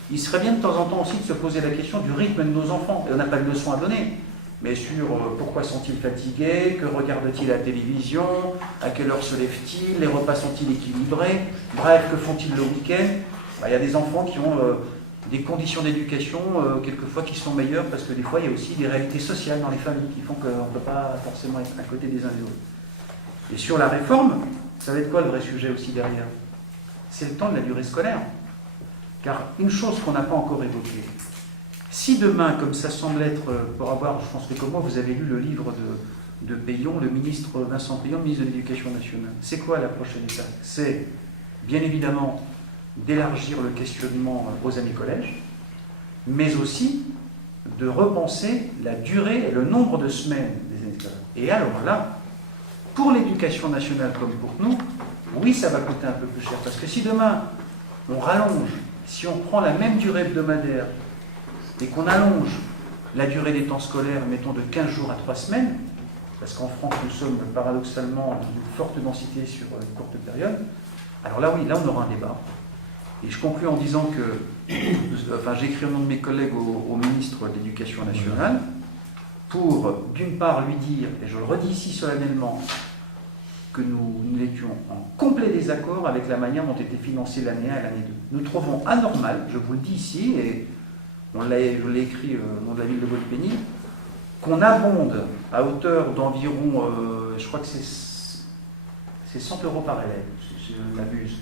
il serait bien de temps en temps aussi de se poser la question du rythme de nos enfants. Et on n'a pas de leçon à donner, mais sur pourquoi sont-ils fatigués, que regardent-ils à la télévision, à quelle heure se lèvent-ils, les repas sont-ils équilibrés, bref, que font-ils le week-end. Il y a des enfants qui ont des conditions d'éducation, quelquefois, qui sont meilleures, parce que des fois, il y a aussi des réalités sociales dans les familles qui font qu'on ne peut pas forcément être à côté des uns des autres. Et sur la réforme, ça va être quoi le vrai sujet aussi derrière? C'est le temps de la durée scolaire. Car une chose qu'on n'a pas encore évoquée, si demain, comme ça semble être, pour avoir, je pense que comme moi, vous avez lu le livre de Payon, le ministre Vincent Payon, ministre de l'Éducation nationale, c'est quoi la prochaine étape? C'est, bien évidemment, d'élargir le questionnement aux années collèges, mais aussi de repenser la durée et le nombre de semaines des années scolaires. Et alors là, pour l'éducation nationale comme pour nous, oui, ça va coûter un peu plus cher. Parce que si demain, on rallonge, si on prend la même durée hebdomadaire et qu'on allonge la durée des temps scolaires, mettons de 15 jours à 3 semaines, parce qu'en France, nous sommes paradoxalement d'une forte densité sur une courte période, alors là, oui, là, on aura un débat. Et je conclue en disant que, j'ai écrit au nom de mes collègues au ministre de l'Éducation nationale pour, d'une part, lui dire, et je le redis ici solennellement, que nous étions en complet désaccord avec la manière dont était financée l'année 1 et l'année 2. Nous trouvons anormal, je vous le dis ici, et je l'ai écrit au nom de la ville de Volpény, qu'on abonde à hauteur d'environ, je crois que c'est 100 € par élève, si je m'abuse.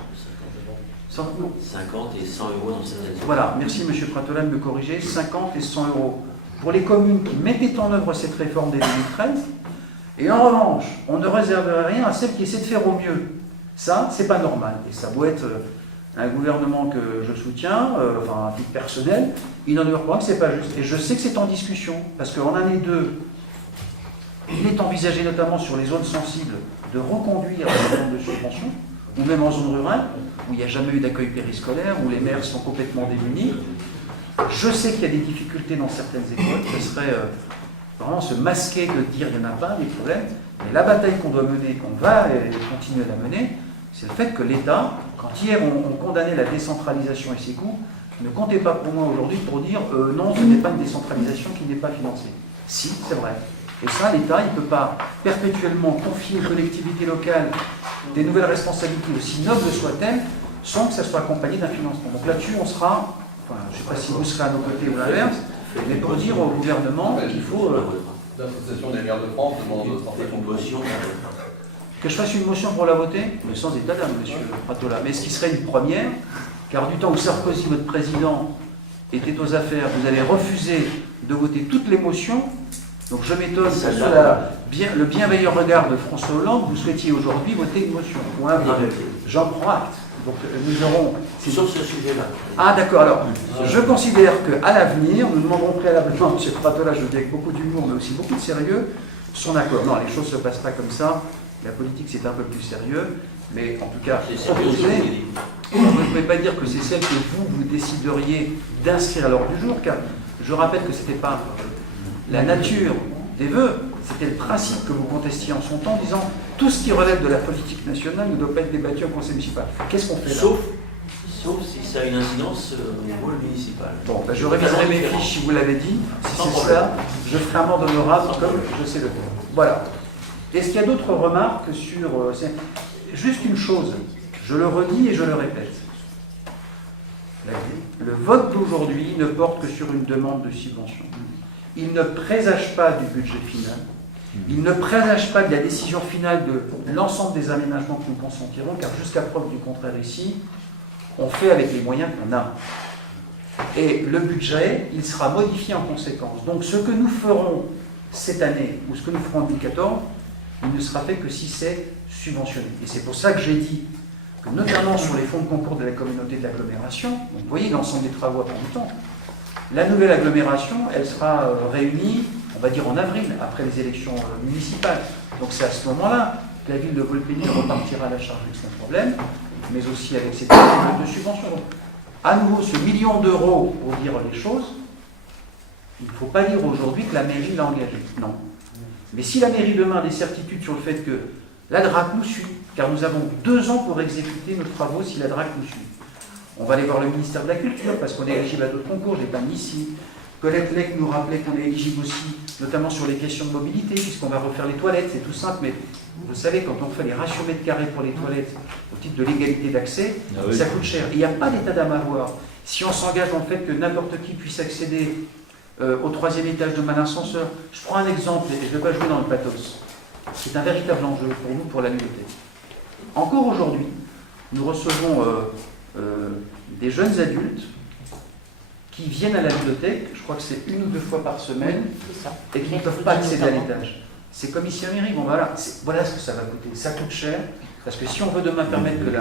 50 et 100 € dans cette année. Voilà, merci M. Pratola de me corriger, 50 et 100 € pour les communes qui mettaient en œuvre cette réforme dès 2013, et en revanche, on ne réserverait rien à celles qui essaient de faire au mieux. Ça, c'est pas normal, et ça doit être un gouvernement que je soutiens, à titre personnel, il n'en demeure pas que c'est pas juste. Et je sais que c'est en discussion, parce qu'en année 2, il est envisagé notamment sur les zones sensibles de reconduire le nombre de subventions, ou même en zone rurale, où il n'y a jamais eu d'accueil périscolaire, où les maires sont complètement démunis. Je sais qu'il y a des difficultés dans certaines écoles, ce serait vraiment se masquer de dire qu'il n'y en a pas, des problèmes, mais la bataille qu'on doit mener, qu'on va continuer à la mener, c'est le fait que l'État, quand hier on condamnait la décentralisation et ses coûts, ne comptez pas pour moi aujourd'hui pour dire non, ce n'est pas une décentralisation qui n'est pas financée. Si, c'est vrai. Et ça, l'État, il ne peut pas perpétuellement confier aux collectivités locales des nouvelles responsabilités, aussi nobles soient-elles, sans que ça soit accompagné d'un financement. Donc là-dessus, on sera, je ne sais pas si vous serez à nos côtés ou l'inverse, mais pour dire au gouvernement qu'il faut... L'Association des maires de France demande une motion. Que je fasse une motion pour la voter, mais sans état d'âme, M. Pratola. Mais ce qui serait une première, car du temps où Sarkozy, votre président, était aux affaires, vous avez refusé de voter toutes les motions. Donc je m'étonne que le bienveillant regard de François Hollande, vous souhaitiez aujourd'hui voter une motion. J'en prends acte. Donc nous aurons... Sur ce sujet-là. Ah d'accord, alors je considère qu'à l'avenir, nous demanderons préalablement à M. Pratola, je le dis avec beaucoup d'humour, mais aussi beaucoup de sérieux, son accord. Non, les choses ne se passent pas comme ça. La politique, c'est un peu plus sérieux. Mais en tout cas, vous ne pouvez pas dire que c'est celle que vous décideriez d'inscrire à l'ordre du jour, car je rappelle que ce n'était pas la nature des vœux, c'était le principe que vous contestiez en son temps, en disant tout ce qui relève de la politique nationale ne doit pas être débattu au conseil municipal. Qu'est-ce qu'on fait là? Sauf si ça a une incidence au niveau municipal. Bon, je réviserai mes fiches si vous l'avez dit. Si c'est ça, je ferai amende honorable comme je sais le faire. Voilà. Est-ce qu'il y a d'autres remarques sur... Juste une chose, je le redis et je le répète. Le vote d'aujourd'hui ne porte que sur une demande de subvention. Il ne présage pas du budget final. Il ne présage pas de la décision finale de l'ensemble des aménagements que nous consentirons, car jusqu'à preuve du contraire ici, on fait avec les moyens qu'on a. Et le budget, il sera modifié en conséquence. Donc ce que nous ferons, cette année, ou ce que nous ferons en 2014, il ne sera fait que si c'est subventionné. Et c'est pour ça que j'ai dit que, notamment sur les fonds de concours de la communauté de l'agglomération, donc vous voyez l'ensemble des travaux à prendre du temps, la nouvelle agglomération, elle sera réunie, on va dire en avril, après les élections municipales. Donc c'est à ce moment-là que la ville de Volpénil repartira à la charge de son problème, mais aussi avec ses tarifs de subvention. Donc, à nouveau, ce million d'euros, pour dire les choses, il ne faut pas dire aujourd'hui que la mairie l'a engagé. Non. Mais si la mairie demain a des certitudes sur le fait que la DRAC nous suit, car nous avons 2 ans pour exécuter nos travaux si la DRAC nous suit. On va aller voir le ministère de la Culture, parce qu'on est éligible à d'autres concours, je l'ai pas mis ici. Colette Lec nous rappelait qu'on est éligible aussi, notamment sur les questions de mobilité, puisqu'on va refaire les toilettes, c'est tout simple, mais vous savez, quand on fait les ratios mètres carrés pour les toilettes, au titre de l'égalité d'accès, ça coûte cher. Il n'y a pas d'état d'âme à avoir. Si on s'engage dans le fait que n'importe qui puisse accéder au 3e étage de mon ascenseur, je prends un exemple, et je ne vais pas jouer dans le pathos. C'est un véritable enjeu pour nous, pour la bibliothèque. Encore aujourd'hui, nous recevons des jeunes adultes qui viennent à la bibliothèque, je crois que c'est 1 ou 2 fois par semaine, et qui ne peuvent pas accéder à l'étage. C'est comme ici à mairie, bon voilà, voilà ce que ça va coûter. Ça coûte cher, parce que si on veut demain permettre que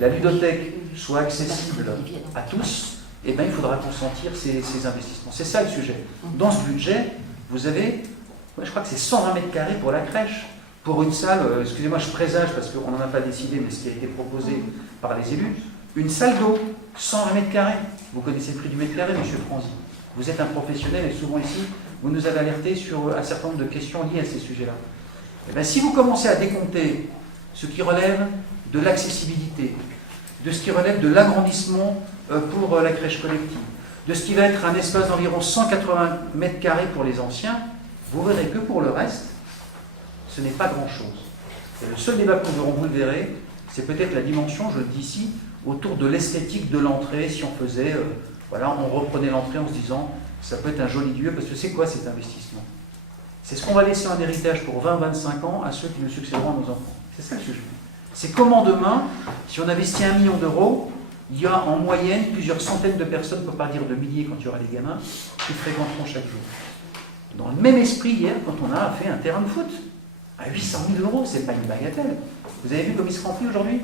la ludothèque soit accessible à tous, eh bien, il faudra consentir ces investissements. C'est ça le sujet. Dans ce budget, vous avez, je crois que c'est 120 mètres carrés pour la crèche. Pour une salle, excusez-moi, je présage parce qu'on n'en a pas décidé, mais ce qui a été proposé par les élus, une salle d'eau, 120 mètres carrés. Vous connaissez le prix du mètre carré, monsieur Franzi. Vous êtes un professionnel et souvent ici, vous nous avez alerté sur un certain nombre de questions liées à ces sujets-là. Eh bien, si vous commencez à décompter ce qui relève de l'accessibilité, de ce qui relève de l'agrandissement pour la crèche collective, de ce qui va être un espace d'environ 180 mètres carrés pour les anciens, vous verrez que pour le reste, ce n'est pas grand-chose. Et le seul débat que nous aurons, vous le verrez, c'est peut-être la dimension, je le dis ici, autour de l'esthétique de l'entrée, si on faisait, voilà, on reprenait l'entrée en se disant, ça peut être un joli lieu, parce que c'est quoi cet investissement? C'est ce qu'on va laisser en héritage pour 20-25 ans à ceux qui nous succéderont à nos enfants. C'est ça le sujet. C'est comment demain, si on investit 1 million d'euros, il y a en moyenne plusieurs centaines de personnes, pour ne pas dire de milliers quand il y aura des gamins, qui fréquenteront chaque jour. Dans le même esprit, hier, quand on a fait un terrain de foot, à 800 000 euros, c'est pas une bagatelle. Vous avez vu comme il se remplit aujourd'hui?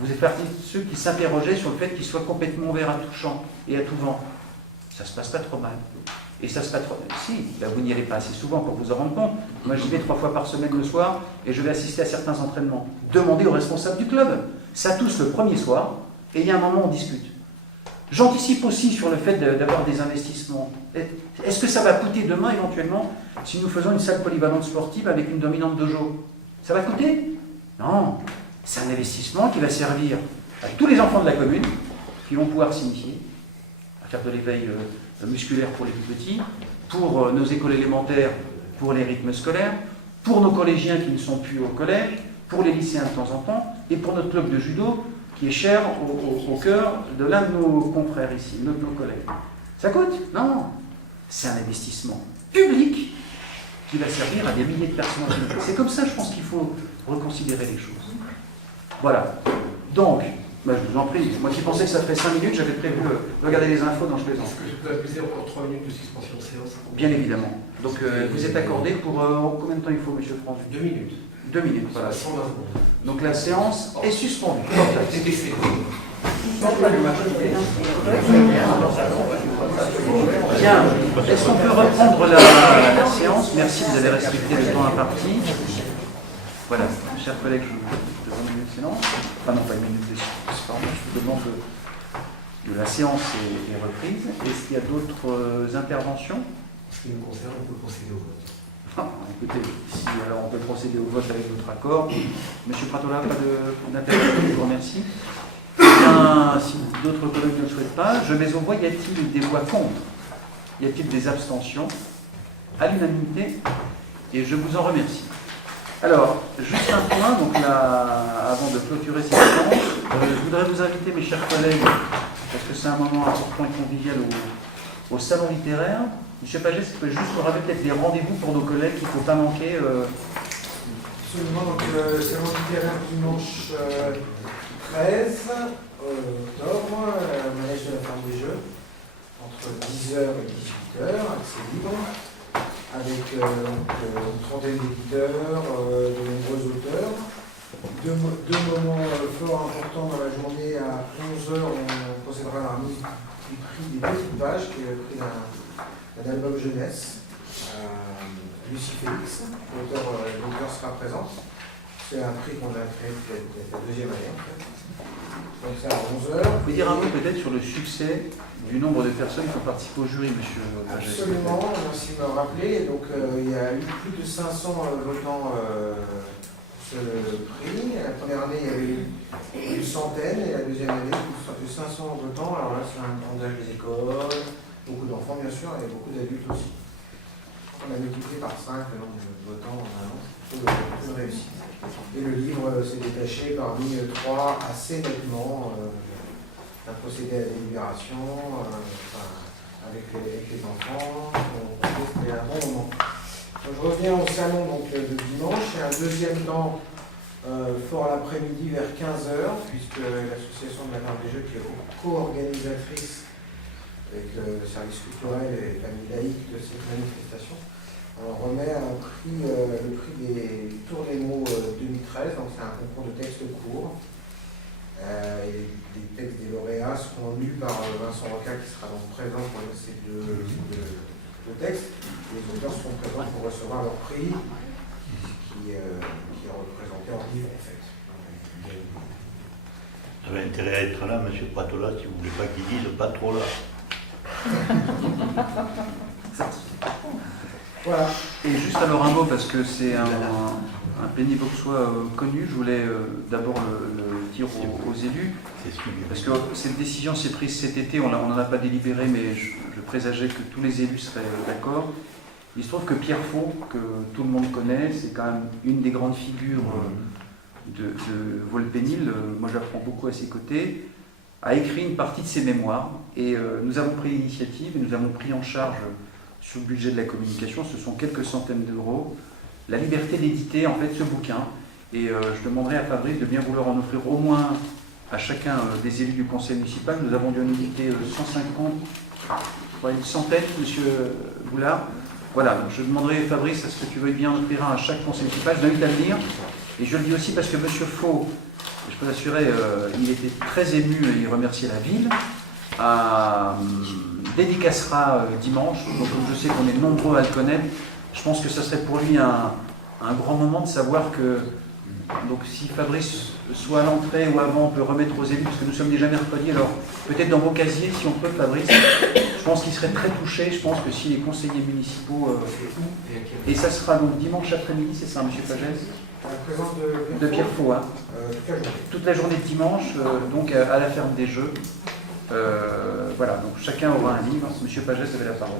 Vous êtes partie de ceux qui s'interrogeaient sur le fait qu'il soit complètement ouvert à tout champ et à tout vent. Ça se passe pas trop mal. Et ça se passe trop mal. Si, là, vous n'y allez pas assez souvent pour vous en rendre compte. Moi, j'y vais 3 fois par semaine le soir et je vais assister à certains entraînements. Demandez aux responsables du club. Ça tousse le premier soir et il y a un moment où on discute. J'anticipe aussi sur le fait d'avoir des investissements. Est-ce que ça va coûter demain, éventuellement, si nous faisons une salle polyvalente sportive avec une dominante dojo? Ça va coûter? Non. C'est un investissement qui va servir à tous les enfants de la commune, qui vont pouvoir s'initier, à faire de l'éveil musculaire pour les plus petits, pour nos écoles élémentaires, pour les rythmes scolaires, pour nos collégiens qui ne sont plus au collège, pour les lycéens de temps en temps, et pour notre club de judo, qui est cher au cœur de l'un de nos confrères ici, de nos collègues. Ça coûte? Non. C'est un investissement public qui va servir à des milliers de personnes. C'est comme ça, je pense qu'il faut reconsidérer les choses. Voilà. Donc, je vous en prie, moi qui pensais que ça ferait 5 minutes, j'avais prévu de regarder les infos dans Je plaisante. Est-ce que je peux accuser encore 3 minutes de suspension de séance? Bien évidemment. Donc, vous êtes accordé pour combien de temps il faut, monsieur Franck? 2 minutes. 2 minutes, voilà. 120 secondes. Donc la séance est suspendue. Bien. Est-ce qu'on peut reprendre la séance? Merci, vous avez respecté le temps imparti. Voilà, chers collègues, je vous demande une séance. Enfin non, pas une minute de silence, pardon. Je vous demande que la séance est reprise. Est-ce qu'il y a d'autres interventions? En ce qui nous concerne, on peut procéder au vote. Écoutez, si alors on peut procéder au vote avec votre accord. Monsieur Pratola, pas d'intervention, je vous remercie. Bien, si d'autres collègues ne le souhaitent pas, je mets au voie, y a-t-il des voix contre? Y a-t-il des abstentions? À l'unanimité, et je vous en remercie. Alors, juste un point, donc là, avant de clôturer cette séance, je voudrais vous inviter, mes chers collègues, parce que c'est un moment important et convivial au salon littéraire. Monsieur Paget, est-ce que juste rappeler peut-être des rendez-vous pour nos collègues qu'il ne faut pas manquer Absolument, donc le salon littéraire dimanche 13 octobre, manège de la ferme des Jeux, entre 10h et 18h, accès libre. avec une trentaine d'éditeurs, de nombreux auteurs. Deux moments forts importants dans la journée. À 11h, on procédera à la remise du prix des petites pages, qui est le prix d'un album jeunesse. Lucie Félix, l'auteur sera présent. C'est un prix qu'on a créé depuis la deuxième année en fait. Donc c'est à 11h. Vous pouvez dire un mot peut-être sur le succès du nombre de personnes qui ont participé au jury, monsieur Pagès? Absolument, merci de me rappeler. Donc il y a eu plus de 500 votants pour ce prix. La première année, il y avait eu une centaine, et la deuxième année, plus de 500 votants. Alors là, c'est un engage des écoles, beaucoup d'enfants bien sûr, et beaucoup d'adultes aussi. On a multiplié par 5 le nombre de votants en un an, c'est plutôt une réussite. Et le livre s'est détaché parmi 3 assez nettement d'un procédé à la délibération, avec les enfants. C'était un bon moment. Donc, je reviens au salon donc, de dimanche. Il y a un deuxième temps fort l'après-midi vers 15h, puisque l'association de la Table des Jeux, qui est co-organisatrice avec le service culturel et famille laïque de cette manifestation, on remet le prix des Tours des mots 2013, donc c'est un concours de textes courts. Et les textes des lauréats seront lus par Vincent Roca, qui sera donc présent pour ces deux textes. Les auteurs seront présents pour recevoir leur prix, qui est représenté en livre en fait. Vous avez intérêt à être là, monsieur Patola, si vous ne voulez pas qu'il dise pas trop là. Voilà. Et juste alors un mot, parce que c'est un péniboxois connu, je voulais d'abord le dire aux élus, parce que cette décision s'est prise cet été, on n'en a pas délibéré, mais je présageais que tous les élus seraient d'accord. Il se trouve que Pierre Faux, que tout le monde connaît, c'est quand même une des grandes figures de Volpénil, moi j'apprends beaucoup à ses côtés, a écrit une partie de ses mémoires, et nous avons pris l'initiative, et nous avons pris en charge sur le budget de la communication, ce sont quelques centaines d'euros, la liberté d'éditer en fait ce bouquin. Et je demanderai à Fabrice de bien vouloir en offrir au moins à chacun des élus du conseil municipal. Nous avons dû en éditer 150, une centaine, monsieur Boulard. Voilà, donc je demanderai Fabrice, est-ce que tu veux bien en offrir un à chaque conseil municipal? Je t'invite à le lire. Et je le dis aussi parce que monsieur Faux, je peux l'assurer, il était très ému et il remerciait la ville. Dédicacera dimanche, donc comme je sais qu'on est nombreux à le connaître, je pense que ce serait pour lui un grand moment de savoir que, donc si Fabrice, soit à l'entrée ou avant, on peut remettre aux élus, parce que nous sommes déjà mercredi, alors peut-être dans vos casiers, si on peut, Fabrice, je pense qu'il serait très touché, je pense que si les conseillers municipaux, et ça sera donc dimanche après-midi, c'est ça, monsieur Pagès? La présence de Pierre Faux, hein. toute la journée. Toute la journée de dimanche, donc à la ferme des Jeux. Voilà, donc chacun aura un livre. Monsieur Pagès avait la parole.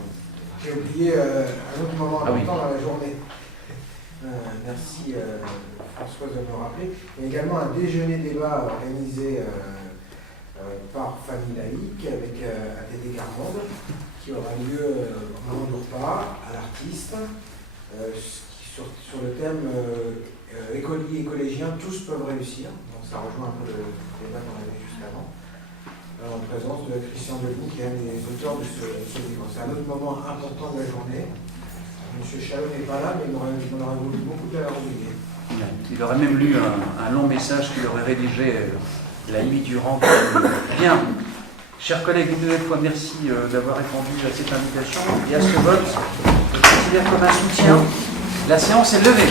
J'ai oublié un autre moment important dans la journée. Merci Françoise de me rappeler. Il y a également un déjeuner-débat organisé par Famille Laïque avec ATD Carmonde, qui aura lieu au moment du repas à l'artiste, sur le thème écoliers et collégiens, tous peuvent réussir. Donc ça rejoint un peu le débat qu'on avait juste avant. En présence de Christian Debout, qui est un des auteurs de ce livre. C'est un autre moment important de la journée. Monsieur Chalot n'est pas là, mais il m'en aurait voulu beaucoup de l'avoir oublié. Il aurait même lu un long message qu'il aurait rédigé la nuit durant. Bien. Chers collègues, une nouvelle fois, merci d'avoir répondu à cette invitation et à ce vote. Je considère comme un soutien. La séance est levée.